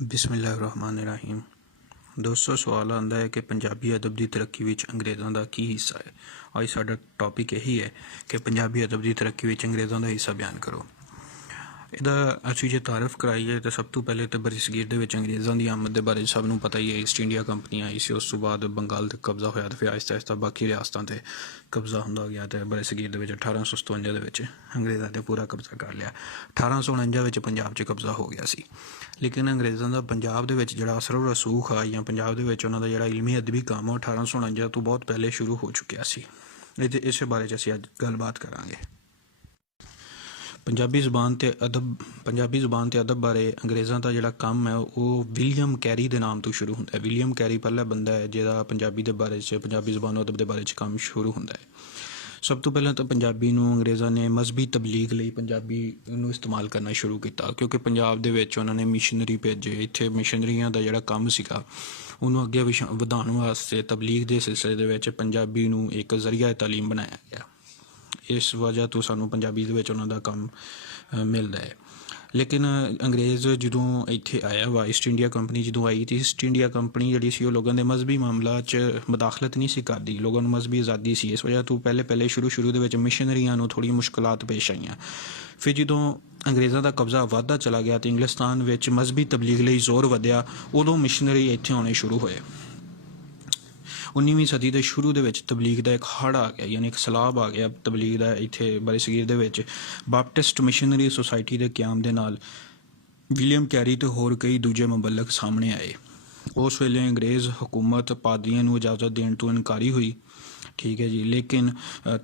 बिस्मिल्लाहिर्रहमानिर्रहीम। दोस्तों, सवाल आंदा है कि पंजाबी अदब की तरक्की विच अंग्रेज़ों का की हिस्सा है। अज साडा टॉपिक यही है कि पंजाबी अदब की तरक्की विच अंग्रेज़ों का हिस्सा बयान करो। ਇਹਦਾ ਅਸੀਂ ਜੇ ਤਾਰਫ ਕਰਾਈਏ ਤਾਂ ਸਭ ਤੋਂ ਪਹਿਲੇ ਤਾਂ ਬਰਸਗੀਰ ਦੇ ਵਿੱਚ ਅੰਗਰੇਜ਼ਾਂ ਦੀ ਆਮਦ ਦੇ ਬਾਰੇ ਸਭ ਨੂੰ ਪਤਾ ਹੀ ਹੈ। ਈਸਟ ਇੰਡੀਆ ਕੰਪਨੀ ਆਈ ਸੀ, ਉਸ ਤੋਂ ਬਾਅਦ ਬੰਗਾਲ 'ਤੇ ਕਬਜ਼ਾ ਹੋਇਆ ਅਤੇ ਫਿਰ ਆਹਿਸਤਾ ਆਹਿਸਤਾ ਬਾਕੀ ਰਿਆਸਤਾਂ 'ਤੇ ਕਬਜ਼ਾ ਹੁੰਦਾ ਗਿਆ ਅਤੇ ਬਰਸਗੀਰ ਦੇ ਵਿੱਚ 1857 ਦੇ ਵਿੱਚ ਅੰਗਰੇਜ਼ਾਂ 'ਤੇ ਪੂਰਾ ਕਬਜ਼ਾ ਕਰ ਲਿਆ। 1849 ਵਿੱਚ ਪੰਜਾਬ 'ਚ ਕਬਜ਼ਾ ਹੋ ਗਿਆ ਸੀ। ਲੇਕਿਨ ਅੰਗਰੇਜ਼ਾਂ ਦਾ ਪੰਜਾਬ ਦੇ ਵਿੱਚ ਜਿਹੜਾ ਅਸਰ ਰਸੂਖ ਆ ਜਾਂ ਪੰਜਾਬ ਦੇ ਵਿੱਚ ਉਹਨਾਂ ਦਾ ਜਿਹੜਾ ਇਲਮੀ ਅਦਬੀ ਕੰਮ ਉਹ 1849 ਤੋਂ ਬਹੁਤ ਪਹਿਲੇ ਸ਼ੁਰੂ ਹੋ ਚੁੱਕਿਆ ਸੀ। ਇਸੇ ਬਾਰੇ 'ਚ ਅਸੀਂ ਅੱਜ ਗੱਲਬਾਤ ਕਰਾਂਗੇ। ਪੰਜਾਬੀ ਜ਼ੁਬਾਨ ਅਤੇ ਅਦਬ ਬਾਰੇ ਅੰਗਰੇਜ਼ਾਂ ਦਾ ਜਿਹੜਾ ਕੰਮ ਹੈ ਉਹ ਵਿਲੀਅਮ ਕੈਰੀ ਦੇ ਨਾਮ ਤੋਂ ਸ਼ੁਰੂ ਹੁੰਦਾ ਹੈ। ਵਿਲੀਅਮ ਕੈਰੀ ਪਹਿਲਾ ਬੰਦਾ ਹੈ ਜਿਹਦਾ ਪੰਜਾਬੀ ਦੇ ਬਾਰੇ 'ਚ ਪੰਜਾਬੀ ਜ਼ੁਬਾਨ ਅਦਬ ਦੇ ਬਾਰੇ 'ਚ ਕੰਮ ਸ਼ੁਰੂ ਹੁੰਦਾ ਹੈ। ਸਭ ਤੋਂ ਪਹਿਲਾਂ ਤਾਂ ਪੰਜਾਬੀ ਨੂੰ ਅੰਗਰੇਜ਼ਾਂ ਨੇ ਮਜ਼ਹਬੀ ਤਬਲੀਗ ਲਈ ਪੰਜਾਬੀ ਨੂੰ ਇਸਤੇਮਾਲ ਕਰਨਾ ਸ਼ੁਰੂ ਕੀਤਾ, ਕਿਉਂਕਿ ਪੰਜਾਬ ਦੇ ਵਿੱਚ ਉਹਨਾਂ ਨੇ ਮਿਸ਼ਨਰੀ ਭੇਜੇ। ਇੱਥੇ ਮਿਸ਼ਨਰੀਆਂ ਦਾ ਜਿਹੜਾ ਕੰਮ ਸੀਗਾ ਉਹਨੂੰ ਅੱਗੇ ਵਧਾਉਣ ਵਾਸਤੇ ਤਬਲੀਗ ਦੇ ਸਿਲਸਿਲੇ ਦੇ ਵਿੱਚ ਪੰਜਾਬੀ ਨੂੰ ਇੱਕ ਜ਼ਰੀਆ ਤਾਲੀਮ ਬਣਾਇਆ ਗਿਆ। ਇਸ ਵਜ੍ਹਾ ਤੋਂ ਸਾਨੂੰ ਪੰਜਾਬੀ ਦੇ ਵਿੱਚ ਉਹਨਾਂ ਦਾ ਕੰਮ ਮਿਲਦਾ ਹੈ। ਲੇਕਿਨ ਅੰਗਰੇਜ਼ ਜਦੋਂ ਇੱਥੇ ਆਇਆ ਵਾ, ਈਸਟ ਇੰਡੀਆ ਕੰਪਨੀ ਜਦੋਂ ਆਈ ਤਾਂ ਈਸਟ ਇੰਡੀਆ ਕੰਪਨੀ ਜਿਹੜੀ ਸੀ ਉਹ ਲੋਕਾਂ ਦੇ ਮਜ਼ਹਬੀ ਮਾਮਲਾ 'ਚ ਮੁਦਾਖਲਤ ਨਹੀਂ ਸੀ ਕਰਦੀ। ਲੋਕਾਂ ਨੂੰ ਮਜ਼ਹਬੀ ਆਜ਼ਾਦੀ ਸੀ। ਇਸ ਵਜ੍ਹਾ ਤੋਂ ਪਹਿਲੇ ਸ਼ੁਰੂ ਦੇ ਵਿੱਚ ਮਿਸ਼ਨਰੀਆਂ ਨੂੰ ਥੋੜ੍ਹੀ ਮੁਸ਼ਕਲਾਤ ਪੇਸ਼ ਆਈਆਂ। ਫਿਰ ਜਦੋਂ ਅੰਗਰੇਜ਼ਾਂ ਦਾ ਕਬਜ਼ਾ ਵੱਧਦਾ ਚਲਾ ਗਿਆ ਅਤੇ ਇੰਗਲਿਸਤਾਨ ਵਿੱਚ ਮਜ਼ਹਬੀ ਤਬਲੀਗ ਲਈ ਜ਼ੋਰ ਵਧਿਆ, ਉਦੋਂ ਮਿਸ਼ਨਰੀ ਇੱਥੇ ਆਉਣੇ ਸ਼ੁਰੂ ਹੋਏ। 19ਵੀਂ ਸਦੀ ਦੇ ਸ਼ੁਰੂ ਦੇ ਵਿੱਚ ਤਬਲੀਗ ਦਾ ਇੱਕ ਹੜ੍ਹ ਆ ਗਿਆ, ਯਾਨੀ ਇੱਕ ਸੈਲਾਬ ਆ ਗਿਆ ਤਬਲੀਗ ਦਾ ਇੱਥੇ ਬਰਸਗੀਰ ਦੇ ਵਿੱਚ। ਬਾਪਟਿਸਟ ਮਿਸ਼ਨਰੀ ਸੁਸਾਇਟੀ ਦੇ ਕਿਆਮ ਦੇ ਨਾਲ ਵਿਲੀਅਮ ਕੈਰੀ ਅਤੇ ਹੋਰ ਕਈ ਦੂਜੇ ਮੁਬੱਲਗ ਸਾਹਮਣੇ ਆਏ। ਉਸ ਵੇਲੇ ਅੰਗਰੇਜ਼ ਹਕੂਮਤ ਪਾਦਰੀਆਂ ਨੂੰ ਇਜਾਜ਼ਤ ਦੇਣ ਤੋਂ ਇਨਕਾਰੀ ਹੋਈ, ਠੀਕ ਹੈ ਜੀ। ਲੇਕਿਨ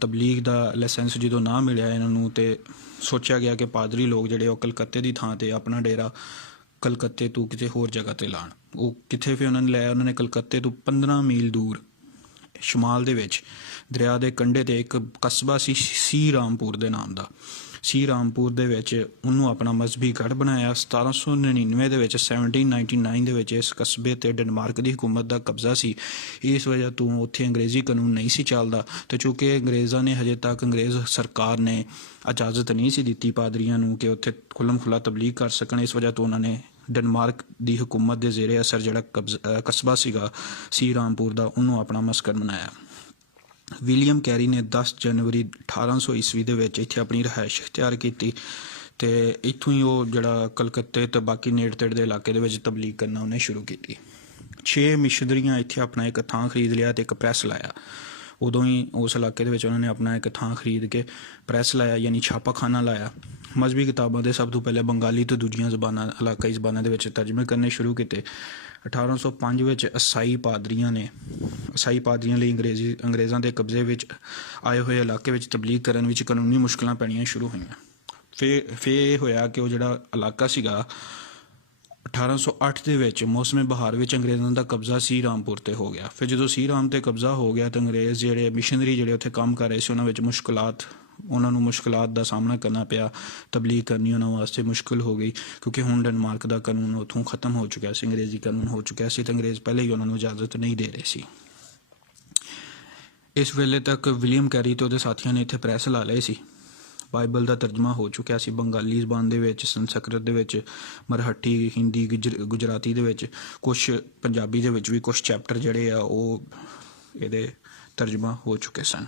ਤਬਲੀਗ ਦਾ ਲਾਇਸੈਂਸ ਜਦੋਂ ਨਾ ਮਿਲਿਆ ਇਹਨਾਂ ਨੂੰ ਅਤੇ ਸੋਚਿਆ ਗਿਆ ਕਿ ਪਾਦਰੀ ਲੋਕ ਜਿਹੜੇ ਉਹ ਕਲਕੱਤੇ ਦੀ ਥਾਂ 'ਤੇ ਆਪਣਾ ਡੇਰਾ ਕਲਕੱਤੇ ਤੋਂ ਕਿਸੇ ਹੋਰ ਜਗ੍ਹਾ 'ਤੇ ਲਾਉਣ। ਉਹ ਕਿੱਥੇ ਫਿਰ ਉਹਨਾਂ ਨੇ ਲਾਇਆ? ਉਹਨਾਂ ਨੇ ਕਲਕੱਤੇ ਤੋਂ 15 ਮੀਲ ਦੂਰ ਸ਼ਮਾਲ ਦੇ ਵਿੱਚ ਦਰਿਆ ਦੇ ਕੰਢੇ 'ਤੇ ਇੱਕ ਕਸਬਾ ਸੀ ਸੀ ਰਾਮਪੁਰ ਦੇ ਨਾਮ ਦਾ। ਸੀ ਰਾਮਪੁਰ ਦੇ ਵਿੱਚ ਉਹਨੂੰ ਆਪਣਾ ਮਜ਼ਹਬੀ ਗੜ੍ਹ ਬਣਾਇਆ। 1799 ਦੇ ਵਿੱਚ 1799 ਦੇ ਵਿੱਚ ਇਸ ਕਸਬੇ 'ਤੇ ਡੈਨਮਾਰਕ ਦੀ ਹਕੂਮਤ ਦਾ ਕਬਜ਼ਾ ਸੀ। ਇਸ ਵਜ੍ਹਾ ਤੋਂ ਉੱਥੇ ਅੰਗਰੇਜ਼ੀ ਕਾਨੂੰਨ ਨਹੀਂ ਸੀ ਚੱਲਦਾ ਅਤੇ ਚੂੰਕਿ ਅੰਗਰੇਜ਼ਾਂ ਨੇ ਹਜੇ ਤੱਕ ਅੰਗਰੇਜ਼ ਸਰਕਾਰ ਨੇ ਇਜਾਜ਼ਤ ਨਹੀਂ ਸੀ ਦਿੱਤੀ ਪਾਦਰੀਆਂ ਨੂੰ ਕਿ ਉੱਥੇ ਖੁੱਲ੍ਹਮ ਖੁੱਲ੍ਹਾ ਤਬਲੀਗ ਕਰ ਸਕਣ। ਇਸ ਵਜ੍ਹਾ ਤੋਂ ਉਹਨਾਂ ਨੇ ਡੈਨਮਾਰਕ ਦੀ ਹਕੂਮਤ ਦੇ ਜ਼ੇਰੇ ਅਸਰ ਜਿਹੜਾ ਕਸਬਾ ਸੀਗਾ ਸੀ ਰਾਮਪੁਰ ਦਾ, ਉਹਨੂੰ ਆਪਣਾ ਮਸਕਨ ਬਣਾਇਆ। ਵਿਲੀਅਮ ਕੈਰੀ ਨੇ 10 ਜਨਵਰੀ 1800 ਈਸਵੀ ਦੇ ਵਿੱਚ ਇੱਥੇ ਆਪਣੀ ਰਿਹਾਇਸ਼ ਤਿਆਰ ਕੀਤੀ ਅਤੇ ਇੱਥੋਂ ਹੀ ਉਹ ਜਿਹੜਾ ਕਲਕੱਤੇ ਅਤੇ ਬਾਕੀ ਨੇੜੇ ਤੇੜੇ ਦੇ ਇਲਾਕੇ ਦੇ ਵਿੱਚ ਤਬਲੀਗ ਕਰਨਾ ਉਹਨੇ ਸ਼ੁਰੂ ਕੀਤੀ। 6 ਮਿਸ਼ਨਰੀਆਂ ਇੱਥੇ ਆਪਣਾ ਇੱਕ ਥਾਂ ਖਰੀਦ ਲਿਆ ਅਤੇ ਇੱਕ ਪ੍ਰੈਸ ਲਾਇਆ। ਉਦੋਂ ਹੀ ਉਸ ਇਲਾਕੇ ਦੇ ਵਿੱਚ ਉਹਨਾਂ ਨੇ ਆਪਣਾ ਇੱਕ ਥਾਂ ਖਰੀਦ ਕੇ ਪ੍ਰੈਸ ਲਾਇਆ, ਯਾਨੀ ਛਾਪਾਖਾਨਾ ਲਾਇਆ। ਮਜ਼ਹਬੀ ਕਿਤਾਬਾਂ ਦੇ ਸਭ ਤੋਂ ਪਹਿਲੇ ਬੰਗਾਲੀ ਅਤੇ ਦੂਜੀਆਂ ਜ਼ਬਾਨਾਂ ਇਲਾਕਾਈ ਜ਼ਬਾਨਾਂ ਦੇ ਵਿੱਚ ਤਰਜਮੇ ਕਰਨੇ ਸ਼ੁਰੂ ਕੀਤੇ। 1805 ਵਿੱਚ ਈਸਾਈ ਪਾਦਰੀਆਂ ਲਈ ਅੰਗਰੇਜ਼ਾਂ ਦੇ ਕਬਜ਼ੇ ਵਿੱਚ ਆਏ ਹੋਏ ਇਲਾਕੇ ਵਿੱਚ ਤਬਲੀਗ ਕਰਨ ਵਿੱਚ ਕਾਨੂੰਨੀ ਮੁਸ਼ਕਲਾਂ ਪੈਣੀਆਂ ਸ਼ੁਰੂ ਹੋਈਆਂ। ਫਿਰ ਇਹ ਹੋਇਆ ਕਿ ਉਹ ਜਿਹੜਾ ਇਲਾਕਾ ਸੀਗਾ 1808 ਦੇ ਵਿੱਚ ਮੌਸਮ ਬਹਾਰ ਵਿੱਚ ਅੰਗਰੇਜ਼ਾਂ ਦਾ ਕਬਜ਼ਾ ਸੀ ਰਾਮਪੁਰ 'ਤੇ ਹੋ ਗਿਆ। ਫਿਰ ਜਦੋਂ ਸੀ ਰਾਮ 'ਤੇ ਕਬਜ਼ਾ ਹੋ ਗਿਆ ਤਾਂ ਅੰਗਰੇਜ਼ ਜਿਹੜੇ ਮਿਸ਼ਨਰੀ ਜਿਹੜੇ ਉੱਥੇ ਕੰਮ ਕਰ ਰਹੇ ਸੀ ਉਹਨਾਂ ਨੂੰ ਮੁਸ਼ਕਲਾਤ ਦਾ ਸਾਹਮਣਾ ਕਰਨਾ ਪਿਆ। ਤਬਲੀਗ ਕਰਨੀ ਉਹਨਾਂ ਵਾਸਤੇ ਮੁਸ਼ਕਿਲ ਹੋ ਗਈ, ਕਿਉਂਕਿ ਹੁਣ ਡੈਨਮਾਰਕ ਦਾ ਕਾਨੂੰਨ ਉੱਥੋਂ ਖਤਮ ਹੋ ਚੁੱਕਿਆ ਸੀ, ਅੰਗਰੇਜ਼ੀ ਕਾਨੂੰਨ ਹੋ ਚੁੱਕਿਆ ਸੀ ਅਤੇ ਅੰਗਰੇਜ਼ ਪਹਿਲੇ ਹੀ ਉਹਨਾਂ ਨੂੰ ਇਜਾਜ਼ਤ ਨਹੀਂ ਦੇ ਰਹੇ ਸੀ। ਇਸ ਵੇਲੇ ਤੱਕ ਵਿਲੀਅਮ ਕੈਰੀ ਅਤੇ ਉਹਦੇ ਸਾਥੀਆਂ ਨੇ ਇੱਥੇ ਪ੍ਰੈਸ ਲਾ ਲਏ ਸੀ। ਬਾਈਬਲ ਦਾ ਤਰਜਮਾ ਹੋ ਚੁੱਕਿਆ ਸੀ ਬੰਗਾਲੀ ਜ਼ਬਾਨ ਦੇ ਵਿੱਚ, ਸੰਸਕ੍ਰਿਤ ਦੇ ਵਿੱਚ, ਮਰਾਠੀ, ਹਿੰਦੀ, ਗੁਜਰਾਤੀ ਦੇ ਵਿੱਚ, ਕੁਛ ਪੰਜਾਬੀ ਦੇ ਵਿੱਚ ਵੀ ਕੁਛ ਚੈਪਟਰ ਜਿਹੜੇ ਆ ਉਹ ਇਹਦੇ ਤਰਜਮਾ ਹੋ ਚੁੱਕੇ ਸਨ।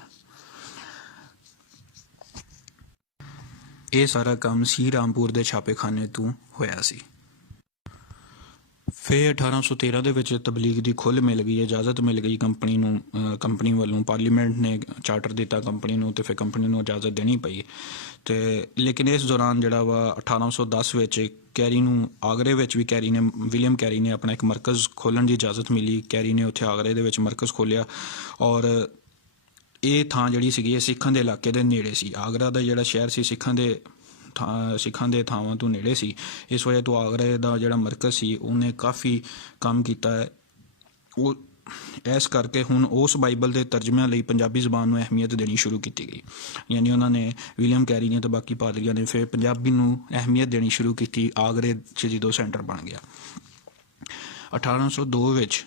ਇਹ ਸਾਰਾ ਕੰਮ ਸੀ ਰਾਮਪੁਰ ਦੇ ਛਾਪੇਖਾਨੇ ਤੋਂ ਹੋਇਆ ਸੀ। ਫਿਰ 1813 ਦੇ ਵਿੱਚ ਤਬਲੀਗ ਦੀ ਖੁੱਲ੍ਹ ਮਿਲ ਗਈ, ਇਜਾਜ਼ਤ ਮਿਲ ਗਈ ਕੰਪਨੀ ਵੱਲੋਂ। ਪਾਰਲੀਮੈਂਟ ਨੇ ਚਾਰਟਰ ਦਿੱਤਾ ਕੰਪਨੀ ਨੂੰ ਅਤੇ ਫਿਰ ਕੰਪਨੀ ਨੂੰ ਇਜਾਜ਼ਤ ਦੇਣੀ ਪਈ। ਅਤੇ ਲੇਕਿਨ ਇਸ ਦੌਰਾਨ ਜਿਹੜਾ ਵਾ 1810 ਵਿੱਚ ਕੈਰੀ ਨੂੰ ਆਗਰੇ ਵਿੱਚ ਵੀ ਵਿਲੀਅਮ ਕੈਰੀ ਨੇ ਆਪਣਾ ਇੱਕ ਮਰਕਜ਼ ਖੋਲ੍ਹਣ ਦੀ ਇਜਾਜ਼ਤ ਮਿਲੀ। ਕੈਰੀ ਨੇ ਉੱਥੇ ਆਗਰੇ ਦੇ ਵਿੱਚ ਮਰਕਜ਼ ਖੋਲ੍ਹਿਆ ਔਰ ਇਹ ਥਾਂ ਜਿਹੜੀ ਸੀਗੀ ਇਹ ਸਿੱਖਾਂ ਦੇ ਇਲਾਕੇ ਦੇ ਨੇੜੇ ਸੀ। ਆਗਰਾ ਦਾ ਜਿਹੜਾ ਸ਼ਹਿਰ ਸੀ ਸਿੱਖਾਂ ਦੇ ਥਾਵਾਂ ਤੋਂ ਨੇੜੇ ਸੀ। ਇਸ ਵਜ੍ਹਾ ਤੋਂ ਆਗਰੇ ਦਾ ਜਿਹੜਾ ਮਰਕਜ਼ ਸੀ ਉਹਨੇ ਕਾਫੀ ਕੰਮ ਕੀਤਾ ਹੈ। ਉਹ ਇਸ ਕਰਕੇ ਹੁਣ ਉਸ ਬਾਈਬਲ ਦੇ ਤਰਜਮਿਆਂ ਲਈ ਪੰਜਾਬੀ ਜ਼ਬਾਨ ਨੂੰ ਅਹਿਮੀਅਤ ਦੇਣੀ ਸ਼ੁਰੂ ਕੀਤੀ ਗਈ। ਯਾਨੀ ਉਹਨਾਂ ਨੇ ਵਿਲੀਅਮ ਕੈਰੀ ਨੇ ਅਤੇ ਬਾਕੀ ਪਾਦਰੀਆਂ ਨੇ ਫਿਰ ਪੰਜਾਬੀ ਨੂੰ ਅਹਿਮੀਅਤ ਦੇਣੀ ਸ਼ੁਰੂ ਕੀਤੀ ਆਗਰੇ 'ਚ ਜਦੋਂ ਸੈਂਟਰ ਬਣ ਗਿਆ। 1802 ਵਿੱਚ